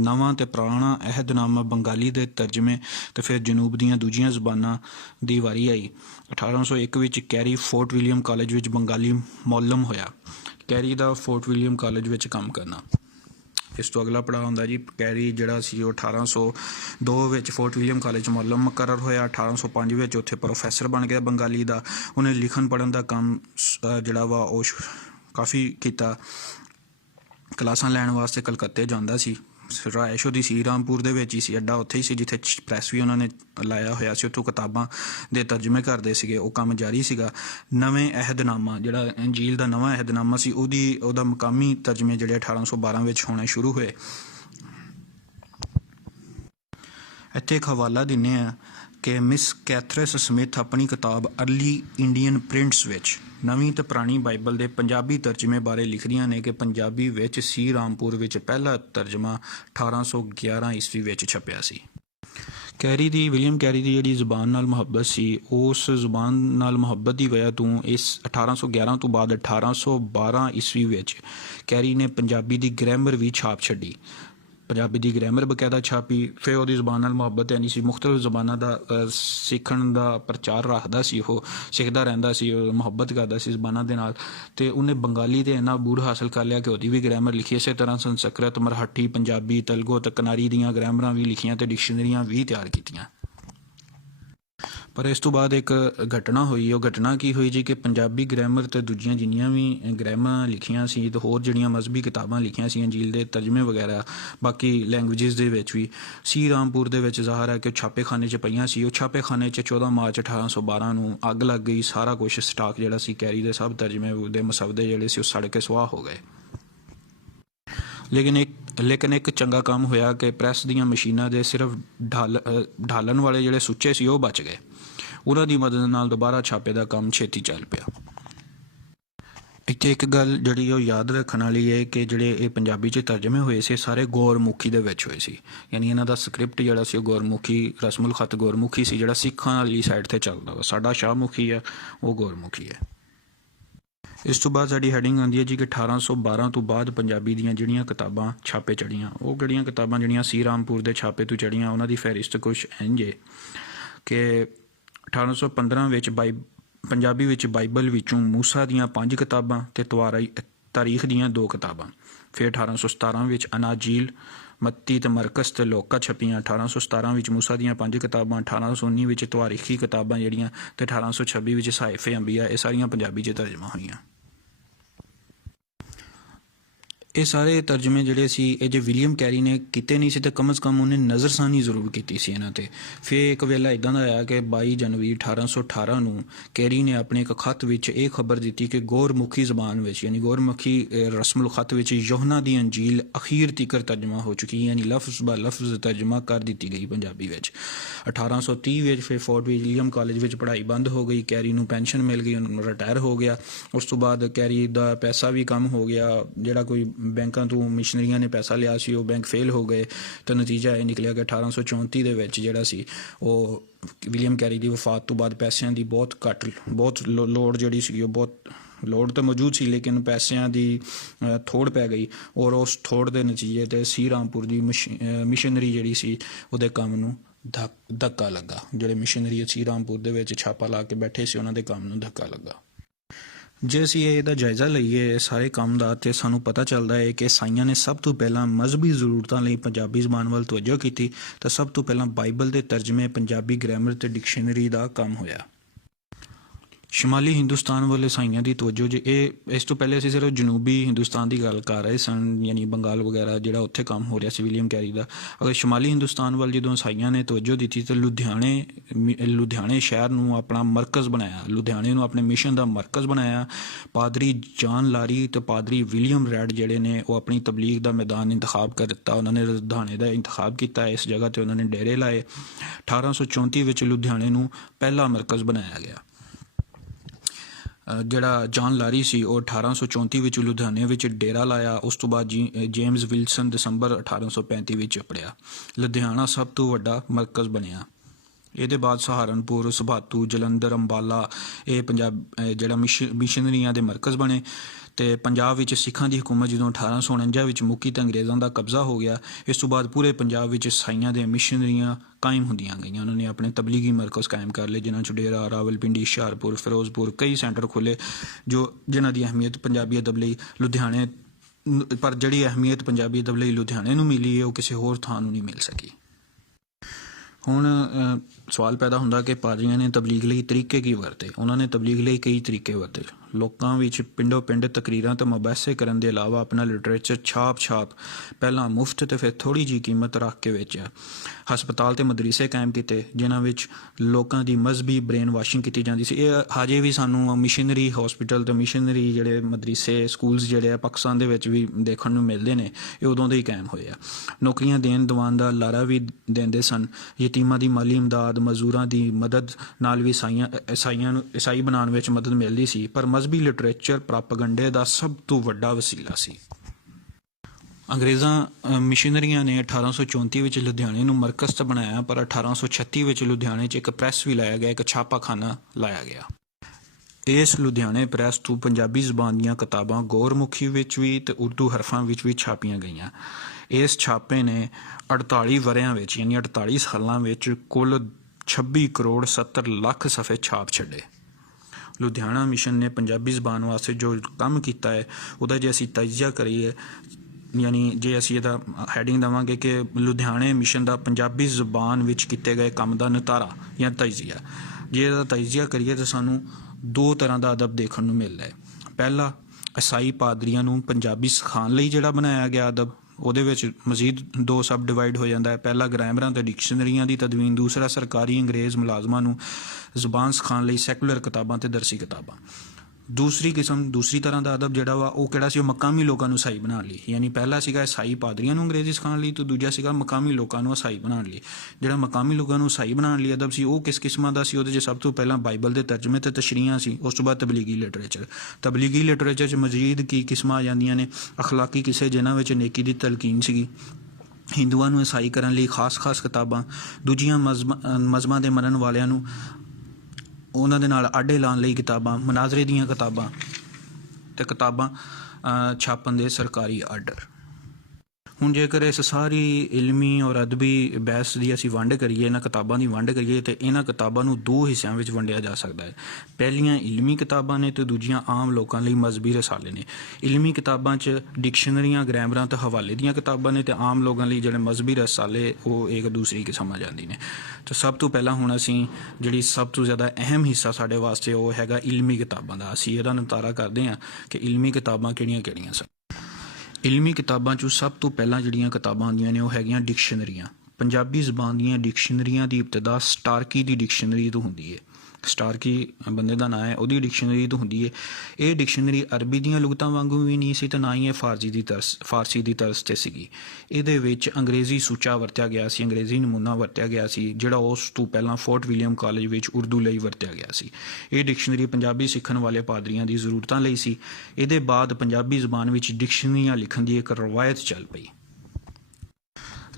ਨਵਾਂ ਤੇ ਪੁਰਾਣਾ ਅਹਿਦਨਾਮਾ ਬੰਗਾਲੀ ਦੇ ਤਰਜਮੇ ਤੇ ਫਿਰ ਜਨੂਬ ਦੀਆਂ ਦੂਜੀਆਂ ਜ਼ਬਾਨਾਂ ਦੀ ਵਾਰੀ ਆਈ। 1801 ਵਿੱਚ ਕੈਰੀ ਫੋਰਟ ਵਿਲੀਅਮ ਕਾਲਜ ਵਿੱਚ ਬੰਗਾਲੀ ਮੌਲਮ ਹੋਇਆ। ਕੈਰੀ ਦਾ ਫੋਰਟ ਵਿਲੀਅਮ ਕਾਲਜ ਵਿੱਚ ਕੰਮ ਕਰਨਾ। ਇਸ ਤੋਂ ਅਗਲਾ ਪੜਾਅ ਹੁੰਦਾ ਜੀ ਕੈਰੀ ਜਿਹੜਾ ਸੀ ਉਹ 1802 ਵਿੱਚ ਫੋਰਟ ਵਿਲੀਅਮ ਕਾਲਜ 'ਚ ਮੁਅੱਲਮ ਮੁਕਰਰ ਹੋਇਆ। 1805 ਵਿੱਚ ਉੱਥੇ ਪ੍ਰੋਫੈਸਰ ਬਣ ਗਿਆ ਬੰਗਾਲੀ ਦਾ। ਉਹਨੇ ਲਿਖਣ ਪੜ੍ਹਨ ਦਾ ਕੰਮ ਜਿਹੜਾ ਵਾ ਉਹ ਕਾਫੀ ਕੀਤਾ। ਕਲਾਸਾਂ ਲੈਣ ਵਾਸਤੇ ਕਲਕੱਤੇ ਜਾਂਦਾ ਸੀ। ਰਿਹਾਇਸ਼ ਉਹਦੀ ਸੀ ਰਾਮਪੁਰ ਦੇ ਵਿੱਚ ਹੀ ਸੀ, ਅੱਡਾ ਉੱਥੇ ਹੀ ਸੀ ਜਿੱਥੇ ਪ੍ਰੈਸ ਵੀ ਉਹਨਾਂ ਨੇ ਲਾਇਆ ਹੋਇਆ ਸੀ। ਉੱਥੋਂ ਕਿਤਾਬਾਂ ਦੇ ਤਰਜਮੇ ਕਰਦੇ ਸੀਗੇ, ਉਹ ਕੰਮ ਜਾਰੀ ਸੀਗਾ। ਨਵੇਂ ਅਹਿਦਨਾਮਾ ਜਿਹੜਾ ਇੰਜੀਲ ਦਾ ਨਵਾਂ ਅਹਿਦਨਾਮਾ ਸੀ ਉਹਦਾ ਮਕਾਮੀ ਤਰਜਮੇ ਜਿਹੜੇ 1812 ਵਿੱਚ ਹੋਣੇ ਸ਼ੁਰੂ ਹੋਏ। ਇੱਥੇ ਇੱਕ ਹਵਾਲਾ ਦਿੰਦੇ ਆ ਕਿ ਮਿਸ ਕੈਥਰਿਸ ਸਮਿਥ ਆਪਣੀ ਕਿਤਾਬ ਅਰਲੀ ਇੰਡੀਅਨ ਪ੍ਰਿੰਟਸ ਵਿੱਚ ਨਵੀਂ ਤੇ ਪੁਰਾਣੀ ਬਾਈਬਲ ਦੇ ਪੰਜਾਬੀ ਤਰਜਮੇ ਬਾਰੇ ਲਿਖਦੀਆਂ ਨੇ ਕਿ ਪੰਜਾਬੀ ਵਿੱਚ ਸੀ ਰਾਮਪੁਰ ਵਿੱਚ ਪਹਿਲਾ ਤਰਜਮਾ 1811 ਈਸਵੀ ਵਿੱਚ ਛਪਿਆ ਸੀ। ਵਿਲੀਅਮ ਕੈਰੀ ਦੀ ਜਿਹੜੀ ਜ਼ੁਬਾਨ ਨਾਲ ਮੁਹੱਬਤ ਸੀ, ਉਸ ਜ਼ੁਬਾਨ ਨਾਲ ਮੁਹੱਬਤ ਦੀ ਵਜ੍ਹਾ ਤੋਂ ਇਸ 1811 ਤੋਂ ਬਾਅਦ 1812 ਈਸਵੀ ਵਿੱਚ ਕੈਰੀ ਨੇ ਪੰਜਾਬੀ ਦੀ ਗ੍ਰਾਮਰ ਵੀ ਛਾਪ ਛੱਡੀ। ਪੰਜਾਬੀ ਦੀ ਗ੍ਰਾਮਰ ਬਕਾਇਦਾ ਛਾਪੀ। ਫਿਰ ਉਹਦੀ ਜ਼ੁਬਾਨ ਨਾਲ ਮੁਹੱਬਤ ਨਹੀਂ ਸੀ, ਮੁਖਤਲਿਫ ਜ਼ੁਬਾਨਾਂ ਦਾ ਸਿੱਖਣ ਦਾ ਪ੍ਰਚਾਰ ਰੱਖਦਾ ਸੀ, ਉਹ ਸਿੱਖਦਾ ਰਹਿੰਦਾ ਸੀ, ਉਹ ਮੁਹੱਬਤ ਕਰਦਾ ਸੀ ਜ਼ੁਬਾਨਾਂ ਦੇ ਨਾਲ। ਅਤੇ ਉਹਨੇ ਬੰਗਾਲੀ 'ਤੇ ਇੰਨਾ ਬੂੜ ਹਾਸਲ ਕਰ ਲਿਆ ਕਿ ਉਹਦੀ ਵੀ ਗ੍ਰਾਮਰ ਲਿਖੀ। ਇਸੇ ਤਰ੍ਹਾਂ ਸੰਸਕ੍ਰਿਤ, ਮਰਾਠੀ, ਪੰਜਾਬੀ, ਤੇਲਗੂ ਅਤੇ ਕਨਾਰੀ ਦੀਆਂ ਗ੍ਰਾਮਰਾਂ ਵੀ ਲਿਖੀਆਂ ਅਤੇ ਡਿਕਸ਼ਨਰੀਆਂ ਵੀ ਤਿਆਰ ਕੀਤੀਆਂ। ਪਰ ਇਸ ਤੋਂ ਬਾਅਦ ਇੱਕ ਘਟਨਾ ਹੋਈ। ਉਹ ਘਟਨਾ ਕੀ ਹੋਈ ਜੀ ਕਿ ਪੰਜਾਬੀ ਗ੍ਰਾਮਰ ਅਤੇ ਦੂਜੀਆਂ ਜਿੰਨੀਆਂ ਵੀ ਗ੍ਰਾਮਰਾਂ ਲਿਖੀਆਂ ਸੀ ਅਤੇ ਹੋਰ ਜਿਹੜੀਆਂ ਮਜ਼ਹਬੀ ਕਿਤਾਬਾਂ ਲਿਖੀਆਂ ਸੀ ਅੰਜੀਲ ਦੇ ਤਰਜਮੇ ਵਗੈਰਾ ਬਾਕੀ ਲੈਂਗੁਏਜਿਸ ਦੇ ਵਿੱਚ ਵੀ ਸੀ ਰਾਮਪੁਰ ਦੇ ਵਿੱਚ ਜ਼ਾਹਰ ਹੈ ਕਿ ਉਹ ਛਾਪੇਖਾਨੇ 'ਚ ਪਈਆਂ ਸੀ। ਉਹ ਛਾਪੇਖਾਨੇ 'ਚ 14 ਮਾਰਚ 1812 ਨੂੰ ਅੱਗ ਲੱਗ ਗਈ। ਸਾਰਾ ਕੁਛ ਸਟਾਕ ਜਿਹੜਾ ਸੀ ਕੈਰੀ ਦੇ ਸਭ ਤਰਜਮੇ ਦੇ ਮਸਵਦੇ ਜਿਹੜੇ ਸੀ ਉਹ ਸੜ ਕੇ ਸੁਆਹ ਹੋ ਗਏ। ਲੇਕਿਨ ਇੱਕ ਚੰਗਾ ਕੰਮ ਹੋਇਆ ਕਿ ਪ੍ਰੈਸ ਦੀਆਂ ਮਸ਼ੀਨਾਂ ਦੇ ਸਿਰਫ ਢਾਲਣ ਵਾਲੇ ਜਿਹੜੇ ਸੁੱਚੇ ਸੀ ਉਹ ਬਚ ਗਏ। ਉਹਨਾਂ ਦੀ ਮਦਦ ਨਾਲ ਦੁਬਾਰਾ ਛਾਪੇ ਦਾ ਕੰਮ ਛੇਤੀ ਚੱਲ ਪਿਆ। ਇੱਥੇ ਇੱਕ ਗੱਲ ਜਿਹੜੀ ਉਹ ਯਾਦ ਰੱਖਣ ਵਾਲੀ ਹੈ ਕਿ ਜਿਹੜੇ ਇਹ ਪੰਜਾਬੀ 'ਚ ਤਰਜਮੇ ਹੋਏ ਸੀ ਸਾਰੇ ਗੌਰਮੁਖੀ ਦੇ ਵਿੱਚ ਹੋਏ ਸੀ। ਯਾਨੀ ਇਹਨਾਂ ਦਾ ਸਕ੍ਰਿਪਟ ਜਿਹੜਾ ਸੀ ਉਹ ਗੌਰਮੁਖੀ, ਰਸਮੁਲ ਖਤ ਗੌਰਮੁਖੀ ਸੀ, ਜਿਹੜਾ ਸਿੱਖਾਂ ਵਾਲੀ ਸਾਈਡ 'ਤੇ ਚੱਲਦਾ ਵਾ। ਸਾਡਾ ਸ਼ਾਹਮੁਖੀ ਹੈ, ਉਹ ਗੌਰਮੁਖੀ ਹੈ। ਇਸ ਤੋਂ ਬਾਅਦ ਸਾਡੀ ਹੈਡਿੰਗ ਆਉਂਦੀ ਹੈ ਜੀ ਕਿ 1812 ਤੋਂ ਬਾਅਦ ਪੰਜਾਬੀ ਦੀਆਂ ਜਿਹੜੀਆਂ ਕਿਤਾਬਾਂ ਛਾਪੇ ਚੜ੍ਹੀਆਂ। ਉਹ ਕਿਹੜੀਆਂ ਕਿਤਾਬਾਂ ਜਿਹੜੀਆਂ ਸੀ ਰਾਮਪੁਰ ਦੇ ਛਾਪੇ ਤੋਂ ਚੜ੍ਹੀਆਂ, ਉਹਨਾਂ ਦੀ ਫਹਿਰਿਸਤ ਕੁਛ ਇੰਝ ਹੈ ਕਿ 1815 ਵਿੱਚ ਪੰਜਾਬੀ ਵਿੱਚ ਬਾਈਬਲ ਵਿੱਚੋਂ ਮੂਸਾ ਦੀਆਂ 5 ਕਿਤਾਬਾਂ ਅਤੇ ਤਾਰੀਖ ਦੀਆਂ 2 ਕਿਤਾਬਾਂ। ਫਿਰ 1817 ਵਿੱਚ ਅਨਾਜੀਲ, ਮੱਤੀ ਤੇ ਮਰਕਸ ਤੇ ਲੋਕਾ ਛਪੀਆਂ। 1817 ਵਿੱਚ ਮੂਸਾ ਦੀਆਂ 5 ਕਿਤਾਬਾਂ, 1819 ਵਿੱਚ ਤਵਾਰੀਖੀ ਕਿਤਾਬਾਂ ਜਿਹੜੀਆਂ ਅਤੇ 1826 ਵਿੱਚ ਸਾਇਫੇ ਅੰਬੀਆ, ਇਹ ਸਾਰੀਆਂ ਪੰਜਾਬੀ 'ਚ ਤਰਜਮਾ ਹੋਈਆਂ। ਇਹ ਸਾਰੇ ਤਰਜਮੇ ਜਿਹੜੇ ਸੀ ਇਹ ਜੇ ਵਿਲੀਅਮ ਕੈਰੀ ਨੇ ਕੀਤੇ ਨਹੀਂ ਸੀ ਤਾਂ ਕਮ ਅਜ਼ ਕਮ ਉਹਨੇ ਨਜ਼ਰਸਾਨੀ ਜ਼ਰੂਰ ਕੀਤੀ ਸੀ ਇਹਨਾਂ 'ਤੇ। ਫਿਰ ਇੱਕ ਵੇਲਾ ਇੱਦਾਂ ਦਾ ਆਇਆ ਕਿ 22 ਜਨਵਰੀ 1818 ਨੂੰ ਕੈਰੀ ਨੇ ਆਪਣੇ ਇੱਕ ਖੱਤ ਵਿੱਚ ਇਹ ਖਬਰ ਦਿੱਤੀ ਕਿ ਗੌਰਮੁਖੀ ਜ਼ਬਾਨ ਵਿੱਚ ਯਾਨੀ ਗੌਰਮੁਖੀ ਰਸਮੁਲ ਖਤ ਵਿੱਚ ਯੋਹਨਾ ਦੀ ਅੰਜੀਲ ਅਖੀਰ ਤੀਕਰ ਤਰਜਮਾ ਹੋ ਚੁੱਕੀ, ਯਾਨੀ ਲਫ਼ਜ਼ ਬ ਲਫ਼ਜ਼ ਤਰਜਮਾ ਕਰ ਦਿੱਤੀ ਗਈ ਪੰਜਾਬੀ ਵਿੱਚ। 1830 ਵਿੱਚ ਫਿਰ ਫੋਰਟ ਵਿਲੀਅਮ ਕਾਲਜ ਵਿੱਚ ਪੜ੍ਹਾਈ ਬੰਦ ਹੋ ਗਈ। ਕੈਰੀ ਨੂੰ ਪੈਨਸ਼ਨ ਮਿਲ ਗਈ, ਉਹਨੂੰ ਰਿਟਾਇਰ ਹੋ ਗਿਆ। ਉਸ ਤੋਂ ਬਾਅਦ ਕੈਰੀ ਦਾ ਪੈਸਾ ਵੀ ਕੰਮ ਹੋ ਗਿਆ। ਜਿਹੜਾ ਕੋਈ ਬੈਂਕਾਂ ਤੋਂ ਮਿਸ਼ਨਰੀਆਂ ਨੇ ਪੈਸਾ ਲਿਆ ਸੀ ਉਹ ਬੈਂਕ ਫੇਲ ਹੋ ਗਏ ਤਾਂ ਨਤੀਜਾ ਇਹ ਨਿਕਲਿਆ ਕਿ 1834 ਦੇ ਵਿੱਚ ਜਿਹੜਾ ਸੀ ਉਹ ਵਿਲੀਅਮ ਕੈਰੀ ਦੀ ਵਫਾਤ ਤੋਂ ਬਾਅਦ ਪੈਸਿਆਂ ਦੀ ਬਹੁਤ ਲੋੜ ਜਿਹੜੀ ਸੀ ਉਹ ਬਹੁਤ ਲੋੜ ਤਾਂ ਮੌਜੂਦ ਸੀ ਲੇਕਿਨ ਪੈਸਿਆਂ ਦੀ ਥੋੜ੍ਹ ਪੈ ਗਈ ਔਰ ਉਸ ਥੋੜ੍ਹ ਦੇ ਨਤੀਜੇ 'ਤੇ ਸੀ ਰਾਮਪੁਰ ਦੀ ਮਿਸ਼ਨਰੀ ਜਿਹੜੀ ਸੀ ਉਹਦੇ ਕੰਮ ਨੂੰ ਧੱਕਾ ਲੱਗਾ। ਜਿਹੜੇ ਮਿਸ਼ਨਰੀ ਸੀ ਰਾਮਪੁਰ ਦੇ ਵਿੱਚ ਛਾਪਾ ਲਾ ਕੇ ਬੈਠੇ ਸੀ ਉਹਨਾਂ ਦੇ ਕੰਮ ਨੂੰ ਧੱਕਾ ਲੱਗਾ। ਜੇ ਅਸੀਂ ਇਹਦਾ ਜਾਇਜ਼ਾ ਲਈਏ ਸਾਰੇ ਕੰਮ ਦਾ ਅਤੇ ਸਾਨੂੰ ਪਤਾ ਚੱਲਦਾ ਹੈ ਕਿ ਈਸਾਈਆਂ ਨੇ ਸਭ ਤੋਂ ਪਹਿਲਾਂ ਮਜ਼ਹਬੀ ਜ਼ਰੂਰਤਾਂ ਲਈ ਪੰਜਾਬੀ ਜ਼ਬਾਨ ਵੱਲ ਤਵੱਜੋ ਕੀਤੀ ਤਾਂ ਸਭ ਤੋਂ ਪਹਿਲਾਂ ਬਾਈਬਲ ਦੇ ਤਰਜਮੇ, ਪੰਜਾਬੀ ਗ੍ਰਾਮਰ ਅਤੇ ਡਿਕਸ਼ਨਰੀ ਦਾ ਕੰਮ ਹੋਇਆ। ਸ਼ੁਮਾਲੀ ਹਿੰਦੁਸਤਾਨ ਵੱਲ ਈਸਾਈਆਂ ਦੀ ਤਵੱਜੋ ਜੇ ਇਸ ਤੋਂ ਪਹਿਲੇ ਅਸੀਂ ਸਿਰਫ ਜਨੂਬੀ ਹਿੰਦੁਸਤਾਨ ਦੀ ਗੱਲ ਕਰ ਰਹੇ ਸਨ, ਯਾਨੀ ਬੰਗਾਲ ਵਗੈਰਾ ਜਿਹੜਾ ਉੱਥੇ ਕੰਮ ਹੋ ਰਿਹਾ ਸੀ ਵਿਲੀਅਮ ਕੈਰੀ ਦਾ। ਅਗਰ ਸ਼ੁਮਾਲੀ ਹਿੰਦੁਸਤਾਨ ਵੱਲ ਜਦੋਂ ਈਸਾਈਆਂ ਨੇ ਤਵੱਜੋ ਦਿੱਤੀ ਤਾਂ ਲੁਧਿਆਣੇ ਸ਼ਹਿਰ ਨੂੰ ਆਪਣਾ ਮਰਕਜ਼ ਬਣਾਇਆ, ਲੁਧਿਆਣੇ ਨੂੰ ਆਪਣੇ ਮਿਸ਼ਨ ਦਾ ਮਰਕਜ਼ ਬਣਾਇਆ। ਪਾਦਰੀ ਜਾਨ ਲਾਰੀ ਅਤੇ ਪਾਦਰੀ ਵਿਲੀਅਮ ਰੈਡ ਜਿਹੜੇ ਨੇ ਉਹ ਆਪਣੀ ਤਬਲੀਗ ਦਾ ਮੈਦਾਨ ਇੰਤਖਾਬ ਕਰ ਦਿੱਤਾ। ਉਹਨਾਂ ਨੇ ਲੁਧਿਆਣੇ ਦਾ ਇੰਤਖਾਬ ਕੀਤਾ, ਇਸ ਜਗ੍ਹਾ 'ਤੇ ਉਹਨਾਂ ਨੇ ਡੇਰੇ ਲਾਏ। 1834 ਵਿੱਚ ਲੁਧਿਆਣੇ ਨੂੰ ਪਹਿਲਾ ਮਰਕਜ਼ ਬਣਾਇਆ ਗਿਆ। ਜਿਹੜਾ ਜਾਨ ਲਾਰੀ ਸੀ ਉਹ 1834 ਵਿੱਚ ਲੁਧਿਆਣੇ ਵਿੱਚ ਡੇਰਾ ਲਾਇਆ। ਉਸ ਤੋਂ ਬਾਅਦ ਜੇਮਜ਼ ਵਿਲਸਨ ਦਸੰਬਰ 1835 ਵਿੱਚ ਅਪੜਿਆ। ਲੁਧਿਆਣਾ ਸਭ ਤੋਂ ਵੱਡਾ ਮਰਕਜ਼ ਬਣਿਆ। ਇਹਦੇ ਬਾਅਦ ਸਹਾਰਨਪੁਰ, ਸਭਾਤੂ, ਜਲੰਧਰ, ਅੰਬਾਲਾ ਇਹ ਜਿਹੜਾ ਮਿਸ਼ਨਰੀਆਂ ਦੇ ਮਰਕਜ਼ ਬਣੇ। ਤੇ ਪੰਜਾਬ ਵਿੱਚ ਸਿੱਖਾਂ ਦੀ ਹਕੂਮਤ ਜਦੋਂ 1849 ਵਿੱਚ ਮੁੱਕੀ ਤੇ ਅੰਗਰੇਜ਼ਾਂ ਦਾ ਕਬਜ਼ਾ ਹੋ ਗਿਆ, ਇਸ ਤੋਂ ਬਾਅਦ ਪੂਰੇ ਪੰਜਾਬ ਵਿੱਚ ਈਸਾਈਆਂ ਦੇ ਮਿਸ਼ਨਰੀਆਂ ਕਾਇਮ ਹੁੰਦੀਆਂ ਗਈਆਂ। ਉਹਨਾਂ ਨੇ ਆਪਣੇ ਤਬਲੀਗੀ ਮਰਕਜ਼ ਕਾਇਮ ਕਰ ਲਏ, ਜਿਨ੍ਹਾਂ 'ਚ ਡੇਰਾ, ਰਾਵਲਪਿੰਡੀ, ਹੁਸ਼ਿਆਰਪੁਰ, ਫਿਰੋਜ਼ਪੁਰ, ਕਈ ਸੈਂਟਰ ਖੁੱਲ੍ਹੇ ਜਿਨ੍ਹਾਂ ਦੀ ਅਹਿਮੀਅਤ ਪੰਜਾਬੀ ਅਦਬ ਲਈ ਲੁਧਿਆਣੇ, ਪਰ ਜਿਹੜੀ ਅਹਿਮੀਅਤ ਪੰਜਾਬੀ ਅਦਬ ਲਈ ਲੁਧਿਆਣੇ ਨੂੰ ਮਿਲੀ ਹੈ ਉਹ ਕਿਸੇ ਹੋਰ ਥਾਂ ਨੂੰ ਨਹੀਂ ਮਿਲ ਸਕੀ। ਹੁਣ ਸਵਾਲ ਪੈਦਾ ਹੁੰਦਾ ਕਿ ਪਾਦਰੀਆਂ ਨੇ ਤਬਲੀਗ ਲਈ ਤਰੀਕੇ ਕੀ ਵਰਤੇ। ਉਹਨਾਂ ਨੇ ਤਬਲੀਗ ਲਈ ਕਈ ਤਰੀਕੇ ਵਰਤੇ। ਲੋਕਾਂ ਵਿੱਚ ਪਿੰਡੋ ਪਿੰਡ ਤਕਰੀਰਾਂ ਤੇ ਮੁਬਾਸੇ ਕਰਨ ਦੇ ਇਲਾਵਾ ਆਪਣਾ ਲਿਟਰੇਚਰ ਛਾਪ ਪਹਿਲਾਂ ਮੁਫਤ ਤੇ ਫਿਰ ਥੋੜ੍ਹੀ ਜਿਹੀ ਕੀਮਤ ਰੱਖ ਕੇ ਵੇਚਿਆ। ਹਸਪਤਾਲ ਤੇ ਮਦਰਸੇ ਕਾਇਮ ਕੀਤੇ, ਜਿਨ੍ਹਾਂ ਵਿੱਚ ਲੋਕਾਂ ਦੀ ਮਜ਼ਹਬੀ ਬ੍ਰੇਨ ਵਾਸ਼ਿੰਗ ਕੀਤੀ ਜਾਂਦੀ ਸੀ। ਇਹ ਹਜੇ ਵੀ ਸਾਨੂੰ ਮਿਸ਼ਨਰੀ ਹਸਪੀਟਲ ਤੇ ਮਿਸ਼ਨਰੀ ਜਿਹੜੇ ਮਦਰਸੇ ਸਕੂਲਸ ਜਿਹੜੇ ਆ ਪਾਕਿਸਤਾਨ ਦੇ ਵਿੱਚ ਵੀ ਦੇਖਣ ਨੂੰ ਮਿਲਦੇ ਨੇ, ਇਹ ਉਦੋਂ ਦੇ ਹੀ ਕਾਇਮ ਹੋਏ ਆ। ਨੌਕਰੀਆਂ ਦੇਣ ਦਵਾਉਣ ਦਾ ਲਾਰਾ ਵੀ ਦਿੰਦੇ ਸਨ। ਯਤੀਮਾਂ ਦੀ ਮਾਲੀ ਇਮਦਾਦ, ਮਜ਼ਦੂਰਾਂ ਦੀ ਮਦਦ ਨਾਲ ਵੀ ਈਸਾਈ ਬਣਾਉਣ ਵਿੱਚ ਮਦਦ ਮਿਲਦੀ ਸੀ। ਪਰ ਮਜ਼ਹਬੀ ਲਿਟਰੇਚਰ ਪ੍ਰਾਪਗੰਡੇ ਦਾ ਸਭ ਤੋਂ ਵੱਡਾ ਵਸੀਲਾ ਸੀ। ਅੰਗਰੇਜ਼ਾਂ ਮਿਸ਼ਨਰੀਆਂ ਨੇ 1834 ਵਿੱਚ ਲੁਧਿਆਣੇ ਨੂੰ ਮਰਕਜ਼ ਤਾਂ ਬਣਾਇਆ, ਪਰ 1836 ਵਿੱਚ ਲੁਧਿਆਣੇ 'ਚ ਇੱਕ ਪ੍ਰੈਸ ਵੀ ਲਾਇਆ ਗਿਆ, ਇੱਕ ਛਾਪਾਖਾਨਾ ਲਾਇਆ ਗਿਆ। ਇਸ ਲੁਧਿਆਣੇ ਪ੍ਰੈਸ ਤੋਂ ਪੰਜਾਬੀ ਜ਼ੁਬਾਨ ਦੀਆਂ ਕਿਤਾਬਾਂ ਗੌਰਮੁਖੀ ਵਿੱਚ ਵੀ ਤੇ ਉਰਦੂ ਹਰਫਾਂ ਵਿੱਚ ਵੀ ਛਾਪੀਆਂ ਗਈਆਂ। ਇਸ ਛਾਪੇ ਨੇ 48 ਵਰ੍ਹਿਆਂ ਵਿੱਚ, ਯਾਨੀ 48 ਸਾਲਾਂ ਵਿੱਚ ਕੁੱਲ 26 ਕਰੋੜ 70 ਲੱਖ ਸਫ਼ੇ ਛਾਪ ਛੱਡੇ। ਲੁਧਿਆਣਾ ਮਿਸ਼ਨ ਨੇ ਪੰਜਾਬੀ ਜ਼ੁਬਾਨ ਵਾਸਤੇ ਜੋ ਕੰਮ ਕੀਤਾ ਹੈ ਉਹਦਾ ਜੇ ਅਸੀਂ ਤਜਜ਼ੀਆ ਕਰੀਏ, ਯਾਨੀ ਜੇ ਅਸੀਂ ਇਹਦਾ ਹੈਡਿੰਗ ਦੇਵਾਂਗੇ ਕਿ ਲੁਧਿਆਣੇ ਮਿਸ਼ਨ ਦਾ ਪੰਜਾਬੀ ਜ਼ੁਬਾਨ ਵਿੱਚ ਕੀਤੇ ਗਏ ਕੰਮ ਦਾ ਨਿਤਾਰਾ ਜਾਂ ਤਜਜ਼ੀਆ, ਜੇ ਇਹਦਾ ਤਜਜ਼ੀਆ ਕਰੀਏ ਤਾਂ ਸਾਨੂੰ ਦੋ ਤਰ੍ਹਾਂ ਦਾ ਅਦਬ ਦੇਖਣ ਨੂੰ ਮਿਲਦਾ ਹੈ। ਪਹਿਲਾ, ਈਸਾਈ ਪਾਦਰੀਆਂ ਨੂੰ ਪੰਜਾਬੀ ਸਿਖਾਉਣ ਲਈ ਜਿਹੜਾ ਬਣਾਇਆ ਗਿਆ ਅਦਬ, ਉਹਦੇ ਵਿੱਚ ਮਜ਼ੀਦ ਦੋ ਸਬ ਡਿਵਾਈਡ ਹੋ ਜਾਂਦਾ ਹੈ। ਪਹਿਲਾ ਗ੍ਰਾਮਰਾਂ ਤੇ ਡਿਕਸ਼ਨਰੀਆਂ ਦੀ ਤਦਵੀਨ, ਦੂਸਰਾ ਸਰਕਾਰੀ ਅੰਗਰੇਜ਼ ਮੁਲਾਜ਼ਮਾਂ ਨੂੰ ਜ਼ੁਬਾਨ ਸਿਖਾਉਣ ਲਈ ਸੈਕੂਲਰ ਕਿਤਾਬਾਂ ਤੇ ਦਰਸੀ ਕਿਤਾਬਾਂ। ਦੂਸਰੀ ਤਰ੍ਹਾਂ ਦਾ ਅਦਬ ਜਿਹੜਾ ਵਾ ਉਹ ਕਿਹੜਾ ਸੀ, ਉਹ ਮਕਾਮੀ ਲੋਕਾਂ ਨੂੰ ਈਸਾਈ ਬਣਾਉਣ ਲਈ। ਯਾਨੀ ਪਹਿਲਾ ਸੀਗਾ ਈਸਾਈ ਪਾਦਰੀਆਂ ਨੂੰ ਅੰਗਰੇਜ਼ੀ ਸਿਖਾਉਣ ਲਈ, ਤੇ ਦੂਜਾ ਸੀਗਾ ਮਕਾਮੀ ਲੋਕਾਂ ਨੂੰ ਈਸਾਈ ਬਣਾਉਣ ਲਈ। ਜਿਹੜਾ ਮਕਾਮੀ ਲੋਕਾਂ ਨੂੰ ਈਸਾਈ ਬਣਾਉਣ ਲਈ ਅਦਬ ਸੀ ਉਹ ਕਿਸ ਕਿਸਮਾਂ ਦਾ ਸੀ? ਉਹਦੇ 'ਚ ਸਭ ਤੋਂ ਪਹਿਲਾਂ ਬਾਈਬਲ ਦੇ ਤਰਜਮੇ ਤੇ ਤਸ਼ਰੀਹਾਂ ਸੀ। ਉਸ ਤੋਂ ਬਾਅਦ ਤਬਲੀਗੀ ਲਿਟਰੇਚਰ 'ਚ ਮਜ਼ੀਦ ਕੀ ਕਿਸਮਾਂ ਆ ਜਾਂਦੀਆਂ ਨੇ? ਅਖਲਾਕੀ ਕਿੱਸੇ, ਜਿਨ੍ਹਾਂ ਵਿੱਚ ਨੇਕੀ ਦੀ ਤਲਕੀਨ ਸੀਗੀ। ਹਿੰਦੂਆਂ ਨੂੰ ਈਸਾਈ ਕਰਨ ਲਈ ਖਾਸ ਕਿਤਾਬਾਂ। ਦੂਜੀਆਂ ਮਜ਼ਹਬਾਂ ਦੇ ਮੰਨਣ ਵਾਲਿਆਂ ਨੂੰ ਉਹਨਾਂ ਦੇ ਨਾਲ ਆਡੇ ਲਾਉਣ ਲਈ ਕਿਤਾਬਾਂ, ਮਨਾਜ਼ਰੇ ਦੀਆਂ ਕਿਤਾਬਾਂ ਤੇ ਕਿਤਾਬਾਂ ਛਾਪਣ ਦੇ ਸਰਕਾਰੀ ਆਰਡਰ। ਹੁਣ ਜੇਕਰ ਇਸ ਸਾਰੀ ਇਲਮੀ ਔਰ ਅਦਬੀ ਬਹਿਸ ਦੀ ਅਸੀਂ ਵੰਡ ਕਰੀਏ, ਇਹਨਾਂ ਕਿਤਾਬਾਂ ਦੀ ਵੰਡ ਕਰੀਏ, ਤਾਂ ਇਹਨਾਂ ਕਿਤਾਬਾਂ ਨੂੰ ਦੋ ਹਿੱਸਿਆਂ ਵਿੱਚ ਵੰਡਿਆ ਜਾ ਸਕਦਾ ਹੈ। ਪਹਿਲੀਆਂ ਇਲਮੀ ਕਿਤਾਬਾਂ ਨੇ ਤੇ ਦੂਜੀਆਂ ਆਮ ਲੋਕਾਂ ਲਈ ਮਜ਼ਹਬੀ ਰਸਾਲੇ ਨੇ। ਇਲਮੀ ਕਿਤਾਬਾਂ 'ਚ ਡਿਕਸ਼ਨਰੀਆਂ, ਗ੍ਰਾਮਰਾਂ ਤੇ ਹਵਾਲੇ ਦੀਆਂ ਕਿਤਾਬਾਂ ਨੇ, ਤੇ ਆਮ ਲੋਕਾਂ ਲਈ ਜਿਹੜੇ ਮਜ਼ਹਬੀ ਰਸਾਲੇ ਉਹ ਇੱਕ ਦੂਸਰੀ ਕਿਸਮ ਆ ਜਾਂਦੀ ਨੇ। ਤਾਂ ਸਭ ਤੋਂ ਪਹਿਲਾਂ ਹੁਣ ਅਸੀਂ ਜਿਹੜੀ ਸਭ ਤੋਂ ਜ਼ਿਆਦਾ ਅਹਿਮ ਹਿੱਸਾ ਸਾਡੇ ਵਾਸਤੇ ਉਹ ਹੈਗਾ ਇਲਮੀ ਕਿਤਾਬਾਂ ਦਾ। ਅਸੀਂ ਇਹਦਾ ਨਿਤਾਰਾ ਕਰਦੇ ਹਾਂ ਕਿ ਇਲਮੀ ਕਿਤਾਬਾਂ ਕਿਹੜੀਆਂ ਸਨ। ਇਲਮੀ ਕਿਤਾਬਾਂ 'ਚੋਂ ਸਭ ਤੋਂ ਪਹਿਲਾਂ ਜਿਹੜੀਆਂ ਕਿਤਾਬਾਂ ਆਉਂਦੀਆਂ ਨੇ ਉਹ ਹੈਗੀਆਂ ਡਿਕਸ਼ਨਰੀਆਂ। ਪੰਜਾਬੀ ਜ਼ੁਬਾਨ ਦੀਆਂ ਡਿਕਸ਼ਨਰੀਆਂ ਦੀ ਇਬਤਦਾ ਸਟਾਰਕੀ ਦੀ ਡਿਕਸ਼ਨਰੀ ਤੋਂ ਹੁੰਦੀ ਹੈ। ਸਟਾਰਕੀ ਬੰਦੇ ਦਾ ਨਾਂ ਹੈ, ਉਹਦੀ ਡਿਕਸ਼ਨਰੀ ਤੋਂ ਹੁੰਦੀ ਹੈ। ਇਹ ਡਿਕਸ਼ਨਰੀ ਅਰਬੀ ਦੀਆਂ ਲੁਗਤਾਂ ਵਾਂਗੂ ਵੀ ਨਹੀਂ ਸੀ ਤੇ ਨਾ ਹੀ ਇਹ ਫਾਰਸੀ ਦੀ ਤਰਜ਼ 'ਤੇ ਸੀਗੀ। ਇਹਦੇ ਵਿੱਚ ਅੰਗਰੇਜ਼ੀ ਸੂਚਾ ਵਰਤਿਆ ਗਿਆ ਸੀ, ਅੰਗਰੇਜ਼ੀ ਨਮੂਨਾ ਵਰਤਿਆ ਗਿਆ ਸੀ, ਜਿਹੜਾ ਉਸ ਤੋਂ ਪਹਿਲਾਂ ਫੋਰਟ ਵਿਲੀਅਮ ਕਾਲਜ ਵਿੱਚ ਉਰਦੂ ਲਈ ਵਰਤਿਆ ਗਿਆ ਸੀ। ਇਹ ਡਿਕਸ਼ਨਰੀ ਪੰਜਾਬੀ ਸਿੱਖਣ ਵਾਲੇ ਪਾਦਰੀਆਂ ਦੀ ਜ਼ਰੂਰਤਾਂ ਲਈ ਸੀ। ਇਹਦੇ ਬਾਅਦ ਪੰਜਾਬੀ ਜ਼ੁਬਾਨ ਵਿੱਚ ਡਿਕਸ਼ਨਰੀਆਂ ਲਿਖਣ ਦੀ ਇੱਕ ਰਵਾਇਤ ਚੱਲ ਪਈ।